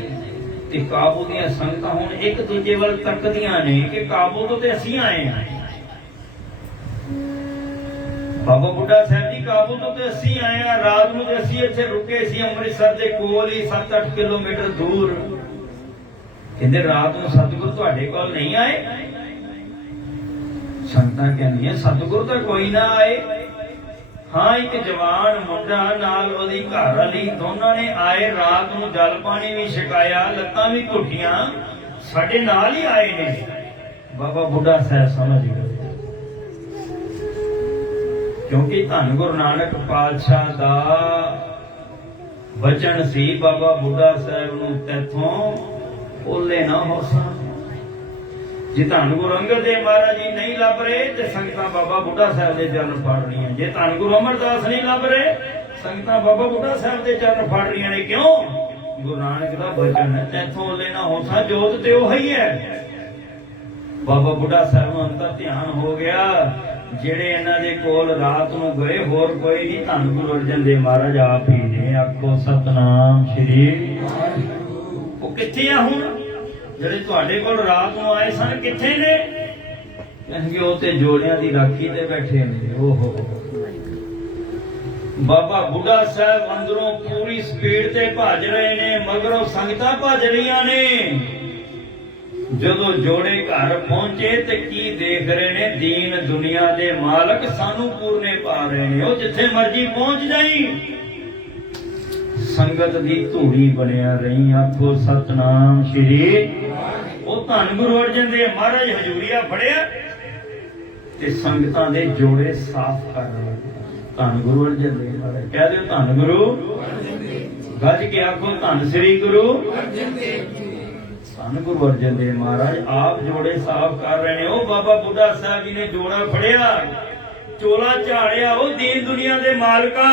ਤੇ ਕਾਬੂ ਦੀਆਂ ਸੰਗਤਾਂ ਹੁਣ ਇੱਕ ਦੂਜੇ ਵੱਲ ਤੱਕਦੀਆਂ ਨੇ ਕਿ ਕਾਬੂ ਤੋਂ ਤੇ ਅਸੀਂ ਆਏ ਹਾਂ। ਬਾਬਾ ਬੁੱਢਾ ਸਾਹਿਬ ਜੀ ਕਾਬੂ ਤੋਂ ਤੇ ਅਸੀਂ ਆਏ ਹਾਂ। ਰਾਤ ਨੂੰ ਤੇ ਅਸੀਂ ਇੱਥੇ ਰੁਕੇ ਸੀ ਅੰਮ੍ਰਿਤਸਰ ਦੇ ਕੋਲ ਹੀ 7-8 ਕਿਲੋਮੀਟਰ ਦੂਰ। ਕਹਿੰਦੇ ਰਾਤ ਨੂੰ ਸਤਿਗੁਰੂ ਤੁਹਾਡੇ ਕੋਲ ਨਹੀਂ ਆਏ? ਸੰਗਤਾਂ ਕਹਿੰਦੀਆਂ ਸਤਿਗੁਰੂ ਤਾਂ ਕੋਈ ਨਾ ਆਏ। ਹਾਂ, ਇੱਕ ਜਵਾਨ ਮੁੰਡਾ ਨਾਲ ਉਹਦੀ ਘਰ ਵਾਲੀ ਦੋਨਾਂ ਨੇ ਆਏ, ਰਾਤ ਨੂੰ ਜਲ ਪਾਣੀ ਵੀ ਛਕਾਇਆ, ਲੱਤਾਂ ਵੀ ਘੁੱਟੀਆਂ, ਸਾਡੇ ਨਾਲ ਹੀ ਆਏ ਨੇ। ਬਾਬਾ ਬੁੱਢਾ ਸਾਹਿਬ ਸਮਝ ਗਏ, ਕਿਉਂਕਿ ਧੰਨ ਗੁਰੂ ਨਾਨਕ ਪਾਤਸ਼ਾਹ ਦਾ ਬਚਨ ਸੀ, ਬਾਬਾ ਬੁੱਢਾ ਸਾਹਿਬ ਨੂੰ ਤੈਥੋਂ ਓਲੇ ਨਾ ਹੋਸਾਂ। ਜੇ ਧੰਨ ਗੁਰੂ ਅੰਗਦ ਦੇਵ ਮਹਾਰਾਜ ਜੀ ਨਹੀਂ ਲੱਭ ਰਹੇ ਤੇ ਸੰਗਤਾਂ ਬਾਬਾ ਬੁੱਢਾ ਸਾਹਿਬ ਦੇ ਚਰਨ ਫੜ ਰਹੀਆਂ। ਜੇ ਧੰਨ ਗੁਰੂ ਅਮਰਦਾਸ ਨਹੀਂ ਲੱਭ ਰਹੇ, ਸੰਗਤਾਂ ਬਾਬਾ ਬੁੱਢਾ ਸਾਹਿਬ ਦੇ ਚਰਨ ਫੜ ਰਹੀਆਂ ਨੇ। ਕਿਉਂ? ਗੁਰੂ ਨਾਨਕ ਦਾ ਬਚਨ ਹੈ, ਤੈਥੋਂ ਓਲੇ ਨਾ ਹੋਸਾਂ, ਜੋਤ ਤੇ ਉਹ ਹੀ ਹੈ। ਬਾਬਾ ਬੁੱਢਾ ਸਾਹਿਬ ਨੂੰ ਅੰਦਰ ਧਿਆਨ ਹੋ ਗਿਆ, ਜਿਹੜੇ ਇਹਨਾਂ ਦੇ ਕੋਲ ਰਾਤ ਨੂੰ ਗਏ ਹੋਰ ਕੋਈ ਨਹੀਂ, ਧੰਨ ਗੁਰੂ ਅਰਜਨ ਦੇਵ ਮਹਾਰਾਜ ਆਪ ਹੀ ਨੇ। ਆਖੋ ਸਤਨਾਮ ਸ਼੍ਰੀ। ਉਹ ਕਿੱਥੇ ਆ ਹੁਣ? ਜਿਹੜੇ ਤੁਹਾਡੇ ਕੋਲ ਰਾਤ ਨੂੰ ਆਏ ਸਨ ਕਿੱਥੇ ਨੇ? ਕਹਿੰਦੇ ਉਹ ਤੇ ਜੋੜਿਆਂ ਦੀ ਰਾਖੀ ਤੇ ਬੈਠੇ ਨੇ। ਓਹੋ, ਬਾਬਾ ਬੁੱਢਾ ਸਾਹਿਬ ਅੰਦਰੋਂ ਪੂਰੀ ਸਪੀਡ ਤੇ ਭੱਜ ਰਹੇ ਨੇ, ਮਗਰੋਂ ਸੰਗਤਾਂ ਭੱਜ ਰਹੀਆਂ ਨੇ। ਜਦੋਂ ਜੋੜੇ ਘਰ ਪਹੁੰਚੇ ਤੇ ਕੀ ਦੇਖ ਰਹੇ ਨੇ? ਦੀਨ ਦੁਨੀਆ ਦੇ ਮਾਲਕ ਸਾਨੂੰ ਪੂਰਨੇ ਪਾ ਰਹੇ ਨੇ। ਉਹ ਜਿੱਥੇ ਮਰਜੀ ਪਹੁੰਚ ਜਾਈ, ਸੰਗਤ ਦੀ ਧੂੜੀ ਬਣਿਆ ਰਹੀ। ਆਖੋ ਸਤਨਾਮ ਸ਼੍ਰੀ। ਉਹ ਧੰਨ ਗੁਰੂ ਅਰਜਨ ਦੇਵ ਮਹਾਰਾਜ ਹਜ਼ੂਰੀਆ ਫੜਿਆ ਤੇ ਸੰਗਤਾਂ ਦੇ ਜੋੜੇ ਸਾਫ਼ ਕਰ ਰਹੇ। ਧੰਨ ਗੁਰੂ ਅਰਜਨ ਦੇਵ ਮਹਾਰਾਜ, ਕਹਿ ਦਿਓ ਧੰਨ ਗੁਰੂ, ਗੱਜ ਕੇ ਆਖੋ ਧੰਨ ਸ੍ਰੀ ਗੁਰੂ ਅਰਜਨ ਦੇਵ ਜੀ। ਧੰਨ ਗੁਰੂ ਅਰਜਨ ਦੇਵ ਮਹਾਰਾਜ ਆਪ ਜੋੜੇ ਸਾਫ਼ ਕਰ ਰਹੇ ਨੇ। ਉਹ ਬਾਬਾ ਬੁੱਢਾ ਸਾਹਿਬ ਜੀ ਨੇ ਜੋੜਾ ਫੜਿਆ, ਚੋਲਾ ਝਾੜਿਆ। ਉਹ ਦੀਨ ਦੁਨੀਆ ਦੇ ਮਾਲਕਾ,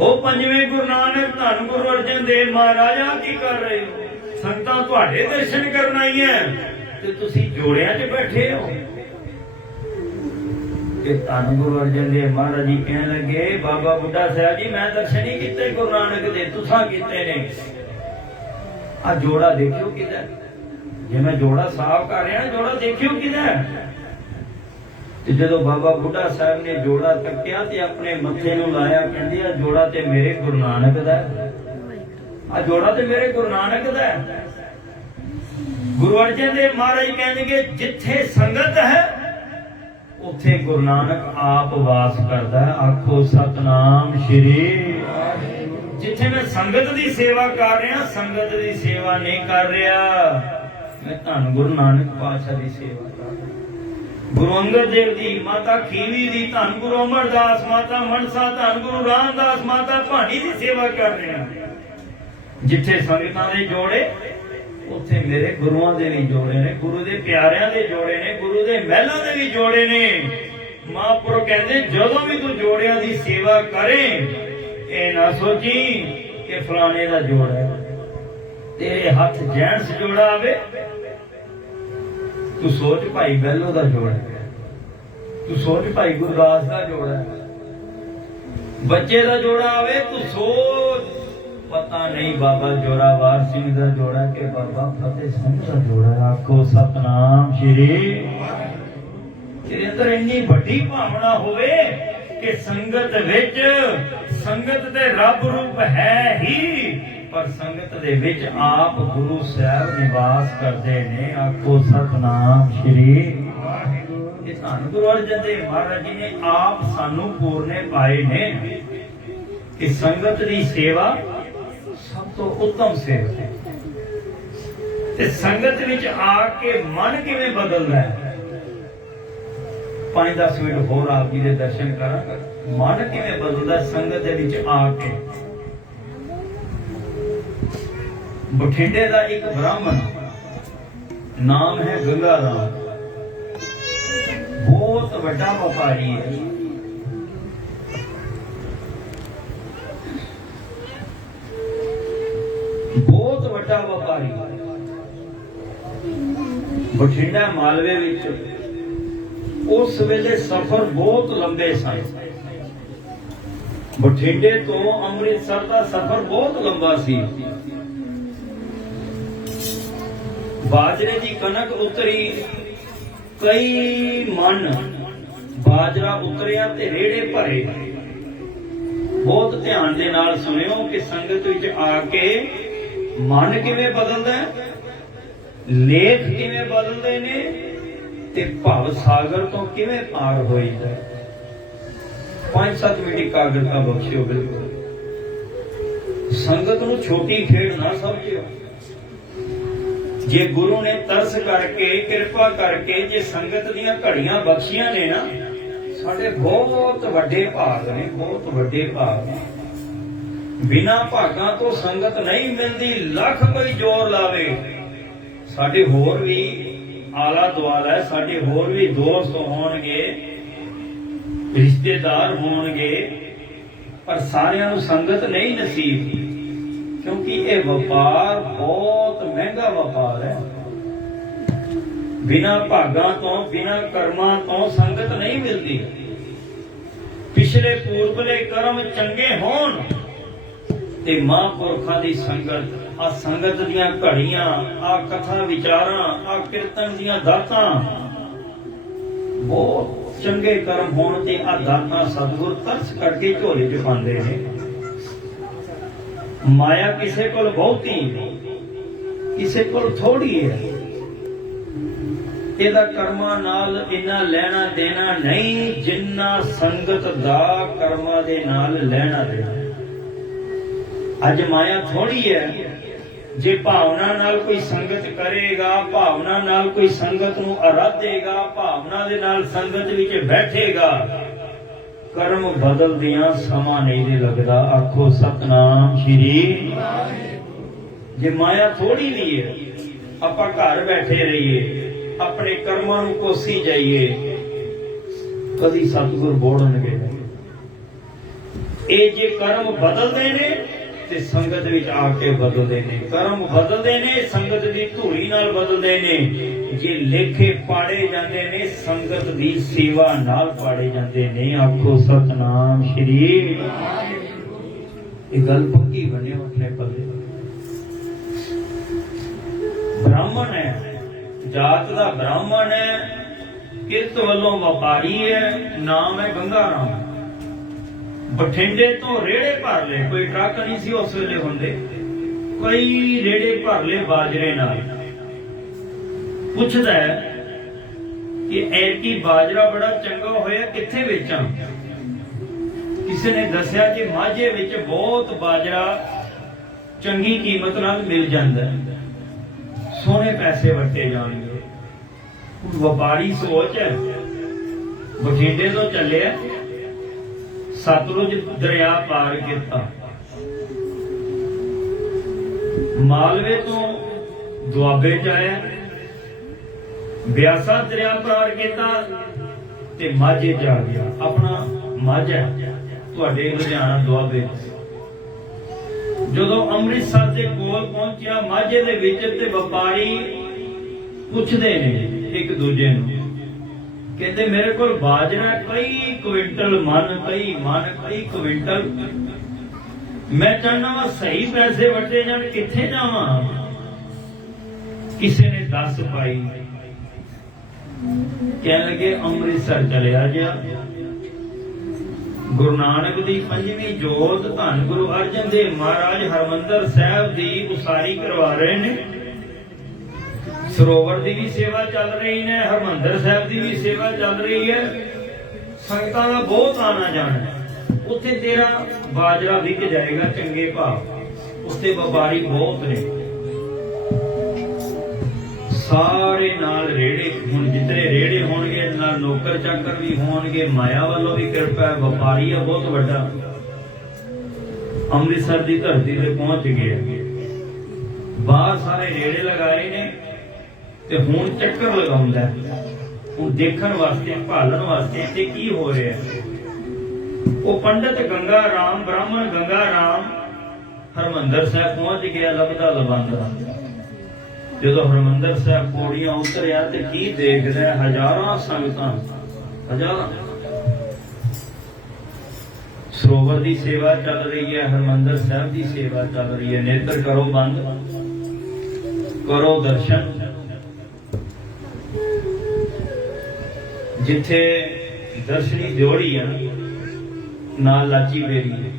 ਉਹ ਪੰਜਵੇਂ ਗੁਰੂ ਨਾਨਕ ਧੰਨ ਗੁਰੂ ਅਰਜਨ ਦੇਵ ਮਹਾਰਾਜ ਆ ਕੀ ਕਰ ਰਹੇ ਹੋ? ਸੰਗਤਾਂ ਤੁਹਾਡੇ ਦਰਸ਼ਨ ਕਰਨ ਆਈਆਂ ਤੇ ਤੁਸੀਂ ਜੋੜਿਆਂ 'ਚ ਬੈਠੇ ਹੋ। ਕਿ ਧੰਨ ਗੁਰੂ ਅਰਜਨ ਦੇਵ ਮਹਾਰਾਜ ਜੀ ਕਹਿਣ ਲੱਗੇ, ਬਾਬਾ ਬੁੱਢਾ ਸਾਹਿਬ ਜੀ ਮੈਂ ਦਰਸ਼ਨ ਹੀ ਕੀਤੇ ਗੁਰੂ ਨਾਨਕ ਦੇ, ਤੁਸਾਂ ਕੀਤੇ ਨੇ। ਆ ਜੋੜਾ ਦੇਖਿਓ ਕਿਹਦਾ? ਜੇ ਮੈਂ ਜੋੜਾ ਸਾਫ਼ ਕਰ ਰਿਹਾ, ਜੋੜਾ ਦੇਖਿਓ ਕਿਹਦਾ? ਤੇ ਜਦੋਂ ਬਾਬਾ ਬੁੱਢਾ ਸਾਹਿਬ ਨੇ ਜੋੜਾ ਤੱਕਿਆ ਤੇ ਆਪਣੇ ਮੱਥੇ ਨੂੰ ਲਾਇਆ, ਕਹਿੰਦੇ ਆ ਜੋੜਾ ਤੇ ਮੇਰੇ ਗੁਰੂ ਨਾਨਕ ਦਾ। ਆ ਜੋੜਾ ਤੇ ਮੇਰੇ ਗੁਰੂ ਨਾਨਕ ਦਾ। ਗੁਰੂ ਅਰਜਨ ਦੇਵ ਮਹਾਰਾਜ ਕਹਿੰਦੇ ਜਿੱਥੇ ਸੰਗਤ ਹੈ ਉੱਥੇ ਗੁਰੂ ਨਾਨਕ ਆਪ ਵਾਸ ਕਰਦਾ। ਆਖੋ ਸਤਨਾਮ ਸ਼੍ਰੀ। ਜਿੱਥੇ ਮੈਂ ਸੰਗਤ ਦੀ ਸੇਵਾ ਕਰ ਰਿਹਾ, ਸੰਗਤ ਦੀ ਸੇਵਾ ਨਹੀਂ ਕਰ ਰਿਹਾ, ਮੈਂ ਧੰਨ ਗੁਰੂ ਨਾਨਕ ਪਾਤਸ਼ਾਹ ਦੀ ਸੇਵਾ ਕਰ ਰਿਹਾ। ਗੁਰੂ ਅੰਗਦ ਦੇਵ ਦੀ, ਮਾਤਾ ਖੀਵੀ ਦੀ, ਧੰਨ ਗੁਰੂ ਅਮਰਦਾਸ, ਮਾਤਾ ਮਨਸਾ, ਧੰਨ ਗੁਰੂ ਰਾਮਦਾਸ, ਮਾਤਾ ਭਾਣੀ ਦੀ ਸੇਵਾ ਕਰ ਰਿਹਾ। ਜਿੱਥੇ ਸੰਗਤਾਂ ਦੇ ਜੋੜੇ ਉੱਥੇ ਮੇਰੇ ਗੁਰੂਆਂ ਦੇ ਵੀ ਜੋੜੇ ਨੇ, ਗੁਰੂ ਦੇ ਪਿਆਰਿਆਂ ਦੇ ਜੋੜੇ ਨੇ, ਗੁਰੂ ਦੇ ਮਹਿਲਾਂ ਦੇ ਵੀ ਜੋੜੇ ਨੇ। ਮਹਾਂਪੁਰਖ ਕਹਿੰਦੇ ਜਦੋਂ ਵੀ ਤੂੰ ਜੋੜਿਆਂ ਦੀ ਸੇਵਾ ਕਰੇ, ਇਹ ਨਾ ਸੋਚੀ ਕਿ ਫਲਾਣੇ ਦਾ ਜੋੜਾ ਹੈ। ਤੇਰੇ ਹੱਥ ਜੈਂਟਸ ਜੋੜਾ ਆਵੇ, ਤੂੰ ਸੋਚ ਭਾਈ ਬੈਲੋ ਦਾ ਜੋੜਾ ਹੈ, ਤੂੰ ਸੋਚ ਭਾਈ ਗੁਰਦਾਸ ਦਾ ਜੋੜਾ ਹੈ। ਬੱਚੇ ਦਾ ਜੋੜਾ ਆਵੇ, ਤੂੰ ਸੋਚ ਪਤਾ ਨਹੀਂ ਬਾਬਾ ਜੋਰਾਵਰ ਸਿੰਘ ਦਾ ਜੋੜਾ ਕਿ ਬਾਬਾ ਫਤਿਹ ਸਿੰਘ ਦਾ ਜੋੜਾ। ਆਖੋ ਸਤਨਾਮ ਸ਼੍ਰੀ। ਤੇਰੇ ਅੰਦਰ ਇੰਨੀ ਵੱਡੀ ਭਾਵਨਾ ਹੋਵੇ ਕਿ ਸੰਗਤ ਵਿੱਚ, ਸੰਗਤ ਦੇ ਰੱਬ ਰੂਪ ਹੈ ਹੀ, ਪਰ ਸੰਗਤ ਦੇ ਵਿੱਚ ਆਪ ਗੁਰੂ ਸਾਹਿਬ ਨਿਵਾਸ ਕਰਦੇ ਨੇ। ਆਖੋ ਸਤਨਾਮ ਸ਼੍ਰੀ। ਇਹ ਧੰਨ ਗੁਰੂ ਅਰਜਨ ਦੇਵ ਮਹਾਰਾਜ ਜੀ ਨੇ ਆਪ ਸਾਨੂੰ ਪੂਰਨੇ ਪਾਏ ਨੇ ਕਿ ਸੰਗਤ ਦੀ ਸੇਵਾ ਸਭ ਤੋਂ ਉੱਤਮ ਸੇਵਾ ਹੈ। ਤੇ ਸੰਗਤ ਵਿੱਚ ਆ ਕੇ ਮਨ ਕਿਵੇਂ ਬਦਲਦਾ ਹੈ? 5-10 ਮਿੰਟ ਹੋਰ ਆਪ ਜੀ ਦੇ ਦਰਸ਼ਨ ਕਰਾਂਗਾ। ਮਨ ਕਿਵੇਂ ਬਦਲਦਾ ਸੰਗਤ ਦੇ ਵਿੱਚ ਆ ਕੇ? ਬਠਿੰਡੇ ਦਾ ਇੱਕ ਬ੍ਰਾਹਮਣ, ਨਾਮ ਹੈ ਗੰਗਾ ਰਾਮ, ਬਹੁਤ ਵੱਡਾ ਵਪਾਰੀ ਹੈ। ਬਹੁਤ ਵੱਡਾ ਵਪਾਰੀ, ਬਠਿੰਡਾ ਮਾਲਵੇ ਵਿੱਚ ਉਸ ਵੇਲੇ ਸਫ਼ਰ ਬਹੁਤ ਲੰਬੇ ਸਨ। ਬਠਿੰਡੇ ਤੋਂ ਅੰਮ੍ਰਿਤਸਰ ਦਾ ਸਫ਼ਰ ਬਹੁਤ ਲੰਬਾ ਸੀ। ਬਾਜਰੇ ਦੀ ਕਣਕ ਉਤਰੀ, ਕਈ ਮਣ ਬਾਜਰਾ ਉਤਰਿਆ ਤੇ ਰੇੜੇ ਭਰੇ। ਬਹੁਤ ਧਿਆਨ ਦੇ ਨਾਲ ਸੁਣਿਓ ਕਿ ਸੰਗਤ ਵਿੱਚ ਆ ਕੇ ਮਨ ਕਿਵੇਂ ਬਦਲਦਾ ਹੈ, ਲੇਖ ਕਿਵੇਂ ਬਦਲਦੇ ਨੇ ਤੇ ਭਵ ਸਾਗਰ ਤੋਂ ਕਿਵੇਂ ਪਾਰ ਹੋਈਦਾ। 5-7 ਮਿੰਟ ਇਕਾਗਰਤਾ ਬਖਸ਼ਿਓ। ਬਿਲਕੁਲ ਸੰਗਤ ਨੂੰ ਛੋਟੀ ਖੇਡ ਨਾ ਸਮਝਿਓ। ਜੇ ਗੁਰੂ ਨੇ ਤਰਸ ਕਰਕੇ, ਕਿਰਪਾ ਕਰਕੇ ਜੇ ਸੰਗਤ ਦੀਆਂ ਘੜੀਆਂ ਬਖਸ਼ੀਆਂ ਨੇ ਨਾ, ਸਾਡੇ ਬਹੁਤ ਵੱਡੇ ਭਾਗ ਨੇ, ਬਹੁਤ ਵੱਡੇ ਭਾਗ ਨੇ। ਬਿਨਾਂ ਭਾਗਾਂ ਤੋਂ ਸੰਗਤ ਨਹੀਂ ਮਿਲਦੀ, ਲੱਖ ਕੋਈ ਜ਼ੋਰ ਲਾਵੇ। ਸਾਡੇ ਹੋਰ ਵੀ ਆਲਾ ਦੁਆਲਾ, ਸਾਡੇ ਹੋਰ ਵੀ ਦੋਸਤ ਹੋਣਗੇ, ਰਿਸ਼ਤੇਦਾਰ ਹੋਣਗੇ, ਪਰ ਸਾਰਿਆਂ ਨੂੰ ਸੰਗਤ ਨਹੀਂ ਨਸੀਬ, ਕਿਉਂਕਿ ਇਹ ਵਪਾਰ ਬਹੁਤ ਮਹਿੰਗਾ ਵਪਾਰ ਹੈ। ਬਿਨਾਂ ਭਾਗਾਂ ਤੋਂ, ਬਿਨਾਂ ਕਰਮਾਂ ਤੋਂ ਸੰਗਤ ਨਹੀਂ ਮਿਲਦੀ। ਪਿਛਲੇ ਪੂਰਬਲੇ ਕਰਮ ਚੰਗੇ ਹੋਣ ਤੇ ਮਹਾਂਪੁਰਖਾਂ ਦੀ ਸੰਗਤ, ਆ ਸੰਗਤ ਦੀਆਂ ਘੜੀਆਂ, ਆ ਕਥਾ ਵਿਚਾਰਾਂ, ਆ ਕੀਰਤਨ ਦੀਆਂ ਦਾਤਾਂ, ਬਹੁਤ ਚੰਗੇ ਕਰਮ ਹੋਣ ਤੇ ਆ ਦਾਤਾਂ ਸਤਿਗੁਰ ਤਰਸ ਕਰਕੇ ਝੋਲੇ ਚ ਪਾਉਂਦੇ ਨੇ। ਮਾਇਆ ਕਿਸੇ ਕੋਲ ਬਹੁਤੀ, ਕਿਸੇ ਕੋਲ ਥੋੜੀ ਹੈ। ਇਹਦਾ ਕਰਮਾਂ ਨਾਲ ਇੰਨਾ ਲੈਣਾ ਦੇਣਾ ਨਹੀਂ ਜਿੰਨਾ ਸੰਗਤ ਦਾ ਕਰਮਾਂ ਦੇ ਨਾਲ ਲੈਣਾ ਦੇਣਾ। ਅੱਜ ਮਾਇਆ ਥੋੜੀ ਹੈ। ਜੇ ਭਾਵਨਾ ਨਾਲ ਕੋਈ ਸੰਗਤ ਕਰੇਗਾ, ਭਾਵਨਾ ਨਾਲ ਕੋਈ ਸੰਗਤ ਨੂੰ ਆਰਾਧੇਗਾ, ਭਾਵਨਾ ਦੇ ਨਾਲ ਸੰਗਤ ਵਿੱਚ ਬੈਠੇਗਾ, ਕਰਮ ਬਦਲਦਿਆਂ ਸਮਾਂ ਨਹੀਂ ਦੇ ਲੱਗਦਾ। ਆਖੋ ਸਤਨਾਮ ਸ਼੍ਰੀ। ਜੇ ਮਾਇਆ ਥੋੜੀ ਵੀ ਹੈ, ਆਪਾਂ ਘਰ ਬੈਠੇ ਰਹੀਏ, ਆਪਣੇ ਕਰਮਾਂ ਨੂੰ ਕੋਸੀ ਜਾਈਏ, ਕਦੀ ਸਤਿਗੁਰ ਬੋੜਨਗੇ। ਇਹ ਜੇ ਕਰਮ ਬਦਲਦੇ ਨੇ ਤੇ ਸੰਗਤ ਵਿੱਚ ਆ ਕੇ ਬਦਲਦੇ ਨੇ। ਕਰਮ ਬਦਲਦੇ ਨੇ, ਸੰਗਤ ਦੀ ਧੂੜੀ ਨਾਲ ਬਦਲਦੇ ਨੇ। ਜੇ ਲੇਖੇ ਪਾੜੇ ਜਾਂਦੇ ਨੇ, ਸੰਗਤ ਦੀ ਸੇਵਾ ਨਾਲ ਪਾੜੇ ਜਾਂਦੇ ਨੇ। ਆਖੋ ਸਤਨਾਮ ਸ਼੍ਰੀ। ਇਹ ਗੱਲ ਪੱਕੀ ਬਣੇ ਆਪਣੇ ਪੱਲੇ। ਬ੍ਰਾਹਮਣ ਹੈ, ਜਾਤ ਦਾ ਬ੍ਰਾਹਮਣ ਹੈ, ਕਿਰਤ ਵੱਲੋਂ ਵਪਾਰੀ ਹੈ, ਨਾਮ ਹੈ ਗੰਗਾ ਰਾਮ। ਬਠਿੰਡੇ ਤੋਂ ਰੇੜੇ ਭਰ ਲਏ, ਕੋਈ ਟਰੱਕ ਨਹੀਂ ਸੀ ਉਸ ਵੇਲੇ ਹੁੰਦੇ, ਕਈ ਰੇੜੇ ਭਰ ਲਏ ਬਾਜਰੇ ਨਾਲ। ਪੁੱਛਦਾ ਹੈ ਕਿ ਐਤਕੀ ਬਾਜਰਾ ਬੜਾ ਚੰਗਾ ਹੋਇਆ, ਕਿੱਥੇ ਵੇਚਾਂ? ਕਿਸੇ ਨੇ ਦੱਸਿਆ ਕਿ ਮਾਝੇ ਵਿੱਚ ਬਹੁਤ ਬਾਜਰਾ ਚੰਗੀ ਕੀਮਤ ਨਾਲ ਮਿਲ ਜਾਂਦਾ ਹੈ, ਸੋਹਣੇ ਪੈਸੇ ਵਟੇ ਜਾਣਗੇ। ਵਪਾਰੀ ਸੋਚ ਹੈ, ਬਠਿੰਡੇ ਤੋਂ ਚੱਲਿਆ, ਸਤਲੁਜ ਦਰਿਆ ਪਾਰ ਕੀਤਾ, ਮਾਲਵੇ ਤੋਂ ਦੁਆਬੇ ਚ ਆਇਆ, ਬਿਆਸਾ ਦਰਿਆ ਪਾਰ ਕੀਤਾ ਤੇ ਮਾਝੇ ਚ ਆ ਗਿਆ। ਆਪਣਾ ਮਾਝਾ ਤੁਹਾਡੇ ਲੁਧਿਆਣਾ ਦੁਆਬੇ। ਜਦੋਂ ਅੰਮ੍ਰਿਤਸਰ ਦੇ ਕੋਲ ਪਹੁੰਚਿਆ ਮਾਝੇ ਦੇ ਵਿੱਚ, ਤੇ ਵਪਾਰੀ ਪੁੱਛਦੇ ਨੇ ਇੱਕ ਦੂਜੇ ਨੂੰ, ਕਹਿੰਦੇ ਮੇਰੇ ਕੋਲ ਬਾਜਰਾ ਕਈ ਕੁਇੰਟਲ ਮਨ, ਕਈ ਕੁਇੰਟਲ, ਮੈਂ ਚਾਹੁੰਦਾ ਵਾ ਸਹੀ ਪੈਸੇ ਵੱਟੇ ਜਾਣ, ਕਿੱਥੇ ਜਾਵਾਂ? ਕਿਸੇ ਨੇ ਦੱਸ ਪਾਈ, ਕਹਿਣ ਲੱਗੇ ਅੰਮ੍ਰਿਤਸਰ ਚਲਿਆ ਗਿਆ। ਗੁਰੂ ਨਾਨਕ ਦੀ 5ਵੀਂ ਜੋਤ ਧੰਨ ਗੁਰੂ ਅਰਜਨ ਦੇਵ ਮਹਾਰਾਜ ਹਰਮੰਦਰ ਸਾਹਿਬ ਦੀ ਉਸਾਰੀ ਕਰਵਾ ਰਹੇ ਨੇ। ਸਰੋਵਰ ਦੀ ਵੀ ਸੇਵਾ ਚੱਲ ਰਹੀ ਨੇ, ਹਰਮੰਦਰ ਸਾਹਿਬ ਦੀ ਵੀ ਸੇਵਾ ਚੱਲ ਰਹੀ ਹੈ। ਸੰਗਤਾਂ ਦਾ ਬਹੁਤ ਆਣਾ ਜਾਣਾ, ਉੱਥੇ ਤੇਰਾ ਬਾਜਰਾ ਵਿਕ ਜਾਏਗਾ ਚੰਗੇ ਭਾਅ। ਉੱਥੇ ਵਪਾਰੀ ਬਹੁਤ ਨੇ, ਸਾਰੇ ਨਾਲ ਰੇੜੇ। ਹੁਣ ਜਿੱਤਨੇ ਰੇੜੇ ਹੋਣਗੇ ਨਾਲ ਨੌਕਰ ਚਾਕਰ ਵੀ ਹੋਣਗੇ, ਮਾਇਆ ਵੱਲੋਂ ਵੀ ਕਿਰਪਾ। ਵਪਾਰੀ ਆ ਬਹੁਤ ਵੱਡਾ। ਅੰਮ੍ਰਿਤਸਰ ਦੀ ਧਰਤੀ ਤੇ ਪਹੁੰਚ ਗਏ, ਬਾਹਰ ਸਾਰੇ ਰੇੜੇ ਲਗਾਏ ਨੇ ਤੇ ਹੁਣ ਚੱਕਰ ਲਗਾਉਂਦਾ, ਹੁਣ ਦੇਖਣ ਵਾਸਤੇ, ਭਾਲਣ ਵਾਸਤੇ ਤੇ ਕੀ ਹੋ ਰਿਹਾ। ਉਹ ਪੰਡਤ ਗੰਗਾ ਰਾਮ, ਬ੍ਰਾਹਮਣ ਗੰਗਾ ਰਾਮ ਹਰਮੰਦਰ ਸਾਹਿਬ ਪਹੁੰਚ ਗਿਆ, ਲੱਭਦਾ ਲਵਾਂਦਾ। ਜਦੋਂ ਹਰਮੰਦਰ ਸਾਹਿਬ ਪੌੜੀਆਂ ਉਤਰਿਆ ਤੇ ਕੀ ਦੇਖਦਾ? ਹਜ਼ਾਰਾਂ ਸੰਗਤਾਂ, ਹਜ਼ਾਰਾਂ। ਸਰੋਵਰ ਦੀ ਸੇਵਾ ਚੱਲ ਰਹੀ ਹੈ, ਹਰਮੰਦਰ ਸਾਹਿਬ ਦੀ ਸੇਵਾ ਚੱਲ ਰਹੀ ਹੈ। ਨੇਤਰ ਕਰੋ ਬੰਦ, ਕਰੋ ਦਰਸ਼ਨ। ਜਿੱਥੇ ਦਰਸ਼ਨੀ ਦਿਓੜੀ ਹੈ ਨਾਲ ਲਾਚੀ ਬੇਰੀ ਹੈ,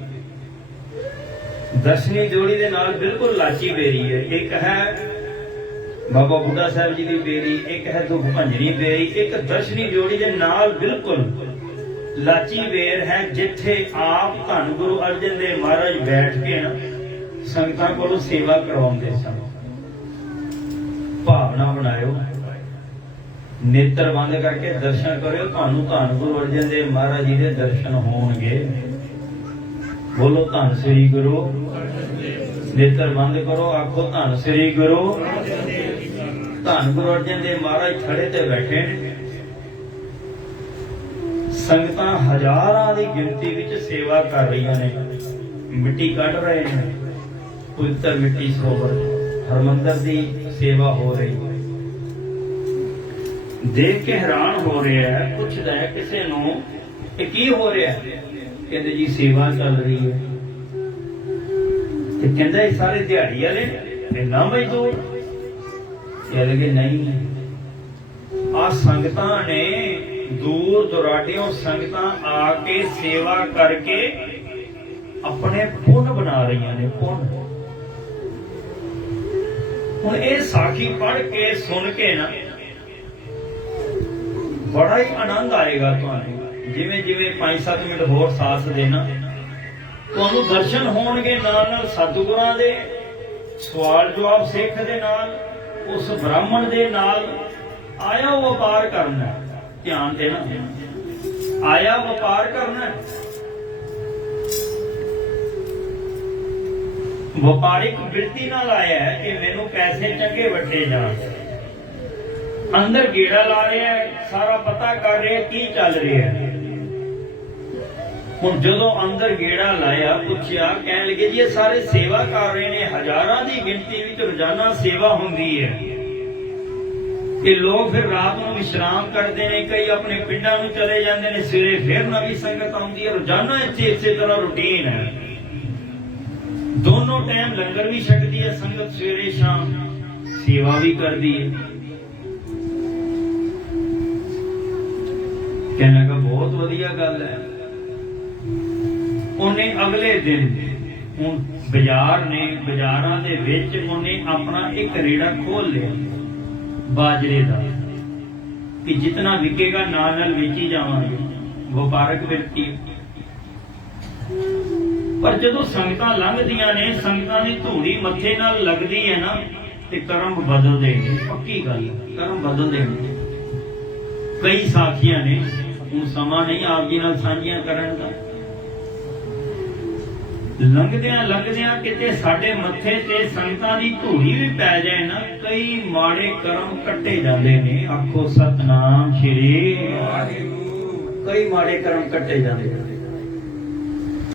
ਦਰਸ਼ਨੀ ਦਿਓੜੀ ਦੇ ਨਾਲ ਬਿਲਕੁਲ ਲਾਚੀ ਬੇਰੀ ਹੈ। ਇੱਕ ਹੈ ਬਾਬਾ ਬੁੱਢਾ ਸਾਹਿਬ ਜੀ ਦੀ ਬੇਰੀ, ਇੱਕ ਹੈ ਦੁੱਖ ਭੰਜਣੀ ਬੇਰੀ, ਇੱਕ ਦਰਸ਼ਨੀ ਦਿਓੜੀ ਦੇ ਨਾਲ ਬਿਲਕੁਲ ਲਾਚੀ ਵੇਰ ਹੈ, ਜਿੱਥੇ ਆਪ ਧੰਨ ਗੁਰੂ ਅਰਜਨ ਦੇਵ ਮਹਾਰਾਜ ਬੈਠ ਕੇ ਨਾ ਸੰਗਤਾਂ ਕੋਲੋਂ ਸੇਵਾ ਕਰਵਾਉਂਦੇ ਸਨ। ਭਾਵਨਾ ਬਣਾਇਓ, ਨੇਤਰ ਬੰਦ ਕਰਕੇ ਦਰਸ਼ਨ ਕਰਿਓ, ਤੁਹਾਨੂੰ ਧੰਨ ਗੁਰੂ ਅਰਜਨ ਦੇਵ ਮਹਾਰਾਜ ਜੀ ਦੇ ਦਰਸ਼ਨ ਹੋਣਗੇ। ਬੋਲੋ ਧੰਨ ਸ੍ਰੀ ਗੁਰੂ। ਨੇਤਰ ਬੰਦ ਕਰੋ, ਆਖੋ ਧੰਨ ਸ੍ਰੀ ਗੁਰੂ। ਧੰਨ ਗੁਰੂ ਅਰਜਨ ਦੇਵ ਮਹਾਰਾਜ ਥੜੇ ਤੇ ਬੈਠੇ ਨੇ, ਸੰਗਤਾਂ ਹਜ਼ਾਰਾਂ ਦੀ ਗਿਣਤੀ ਵਿੱਚ ਸੇਵਾ ਕਰ ਰਹੀਆਂ ਨੇ, ਮਿੱਟੀ ਕੱਢ ਰਹੇ ਨੇ। ਪਵਿੱਤਰ ਮਿੱਟੀ ਸਰੋਵਰ ਹਰਮੰਦਰ ਦੀ ਸੇਵਾ ਹੋ ਰਹੀ ਹੈ। ਦੇਖ ਕੇ ਹੈਰਾਨ ਹੋ ਰਿਹਾ ਹੈ, ਪੁੱਛਦਾ ਹੈ ਕਿਸੇ ਨੂੰ ਇਹ ਕੀ ਹੋ ਰਿਹਾ ਹੈ? ਕਹਿੰਦੇ ਜੀ ਸੇਵਾ ਚੱਲ ਰਹੀ ਹੈ। ਤੇ ਕਹਿੰਦਾ ਇਹ ਸਾਰੇ ਦਿਹਾੜੀ ਵਾਲੇ ਨੇ, ਨਾ ਮਜ਼ਦੂਰ? ਕਹਿੰਦੇ ਨਹੀਂ, ਆ ਸੰਗਤਾਂ ਨੇ ਦੂਰ ਦੁਰਾਡਿਓਂ ਸੰਗਤਾਂ ਆ ਕੇ ਸੇਵਾ ਕਰਕੇ ਆਪਣੇ ਪੁੰਨ ਬਣਾ ਰਹੀਆਂ ਨੇ, ਪੁੰਨ। ਹੁਣ ਇਹ ਸਾਖੀ ਪੜ੍ਹ ਕੇ ਸੁਣ ਕੇ ਨਾ ਬੜਾ ਹੀ ਆਨੰਦ ਆਏਗਾ ਤੁਹਾਨੂੰ। ਜਿਵੇਂ ਜਿਵੇਂ 5-7 ਮਿੰਟ ਹੋਰ ਸਾਥ ਦੇਣਾ, ਤੁਹਾਨੂੰ ਦਰਸ਼ਨ ਹੋਣਗੇ, ਨਾਲ ਨਾਲ ਸਤਿਗੁਰਾਂ ਦੇ ਸਵਾਲ ਜਵਾਬ ਸਿੱਖ ਦੇ ਨਾਲ, ਉਸ ਬ੍ਰਾਹਮਣ ਦੇ ਨਾਲ। ਆਇਆ ਵਪਾਰ ਕਰਨਾ, ਧਿਆਨ ਦੇਣਾ, ਆਇਆ ਵਪਾਰ ਕਰਨਾ। ਵਪਾਰਿਕ ਬਿਰਤੀ ਨਾਲ ਆਇਆ ਹੈ ਕਿ ਮੈਨੂੰ ਪੈਸੇ ਚੰਗੇ ਵੱਟੇ ਜਾਣ। ਅੰਦਰ ਗੇੜਾ ਲਾ ਰਿਹਾ ਹੈ, ਸਾਰਾ ਪਤਾ ਕਰ ਰਿਹਾ ਕੀ ਚੱਲ ਰਿਹਾ ਹੈ। ਹੁਣ ਜਦੋਂ ਅੰਦਰ ਗੇੜਾ ਲਾਇਆ, ਪੁੱਛਿਆ, ਕਹਿਣ ਲੱਗੇ ਜੀ ਇਹ ਸਾਰੇ ਸੇਵਾ ਕਰ ਰਹੇ ਨੇ, ਹਜ਼ਾਰਾਂ ਦੀ ਗਿਣਤੀ ਵਿੱਚ ਰੋਜ਼ਾਨਾ ਸੇਵਾ ਹੁੰਦੀ ਹੈ। ਇਹ ਲੋਕ ਫਿਰ ਰਾਤ ਨੂੰ ਵਿਸ਼ਰਾਮ ਕਰਦੇ ਨੇ, ਕਈ ਆਪਣੇ ਪਿੰਡਾਂ ਨੂੰ ਚਲੇ ਜਾਂਦੇ ਨੇ, ਸਵੇਰੇ ਫਿਰ ਨਵੀਂ ਸੰਗਤ ਆਉਂਦੀ ਹੈ। ਰੋਜ਼ਾਨਾ ਇੱਥੇ ਇਸੇ ਤਰ੍ਹਾਂ ਰੂਟੀਨ ਹੈ। ਦੋਨੋਂ ਟਾਈਮ ਲੰਗਰ ਵੀ ਛਕਦੀ ਹੈ ਸੰਗਤ, ਸਵੇਰੇ ਸ਼ਾਮ ਸੇਵਾ ਵੀ ਕਰਦੀ ਹੈ। ਕਹਿਣ ਲੱਗਾ ਬਹੁਤ ਵਧੀਆ ਗੱਲ ਹੈ। ਉਹਨੇ ਅਗਲੇ ਦਿਨ, ਹੁਣ ਬਾਜ਼ਾਰ ਨੇ, ਬਾਜ਼ਾਰਾਂ ਦੇ ਵਿੱਚ ਉਹਨੇ ਆਪਣਾ ਇੱਕ ਰੇੜਾ ਖੋਲ ਲਿਆ ਬਾਜਰੇ ਦਾ, ਕਿ ਜਿਤਨਾ ਵਿਕੇਗਾ ਨਾਲ ਨਾਲ ਵੇਚੀ ਜਾਵਾਂਗੇ, ਵਪਾਰਕ ਵਿਰਤੀ। ਪਰ ਜਦੋਂ ਸੰਗਤਾਂ ਲੰਘਦੀਆਂ ਨੇ, ਸੰਗਤਾਂ ਦੀ ਧੂੜੀ ਮੱਥੇ ਨਾਲ ਲੱਗਦੀ ਹੈ ਨਾ, ਤੇ ਕਰਮ ਬਦਲਦੇ ਨੇ। ਪੱਕੀ ਗੱਲ, ਕਰਮ ਬਦਲਦੇ ਨੇ। ਕਈ ਸਾਖੀਆਂ ਨੇ, ਹੁਣ ਸਮਾਂ ਨਹੀਂ ਆਪ ਜੀ ਨਾਲ ਸਾਂਝੀਆਂ ਕਰਨ ਦਾ। ਲੰਘਦਿਆਂ ਲੰਘਦਿਆਂ ਕਿਤੇ ਸਾਡੇ ਮੱਥੇ ਤੇ ਸੰਗਤਾਂ ਦੀ ਧੂੜੀ ਵੀ ਪੈ ਜਾਏ ਨਾ, ਕਈ ਮਾੜੇ ਕਰਮ ਕੱਟੇ ਜਾਂਦੇ ਨੇ। ਆਖੋ ਸਤਨਾਮ ਸ਼੍ਰੀ ਵਾਹਿਗੁਰੂ। ਕਈ ਮਾੜੇ ਕਰਮ ਕੱਟੇ ਜਾਂਦੇ ਨੇ।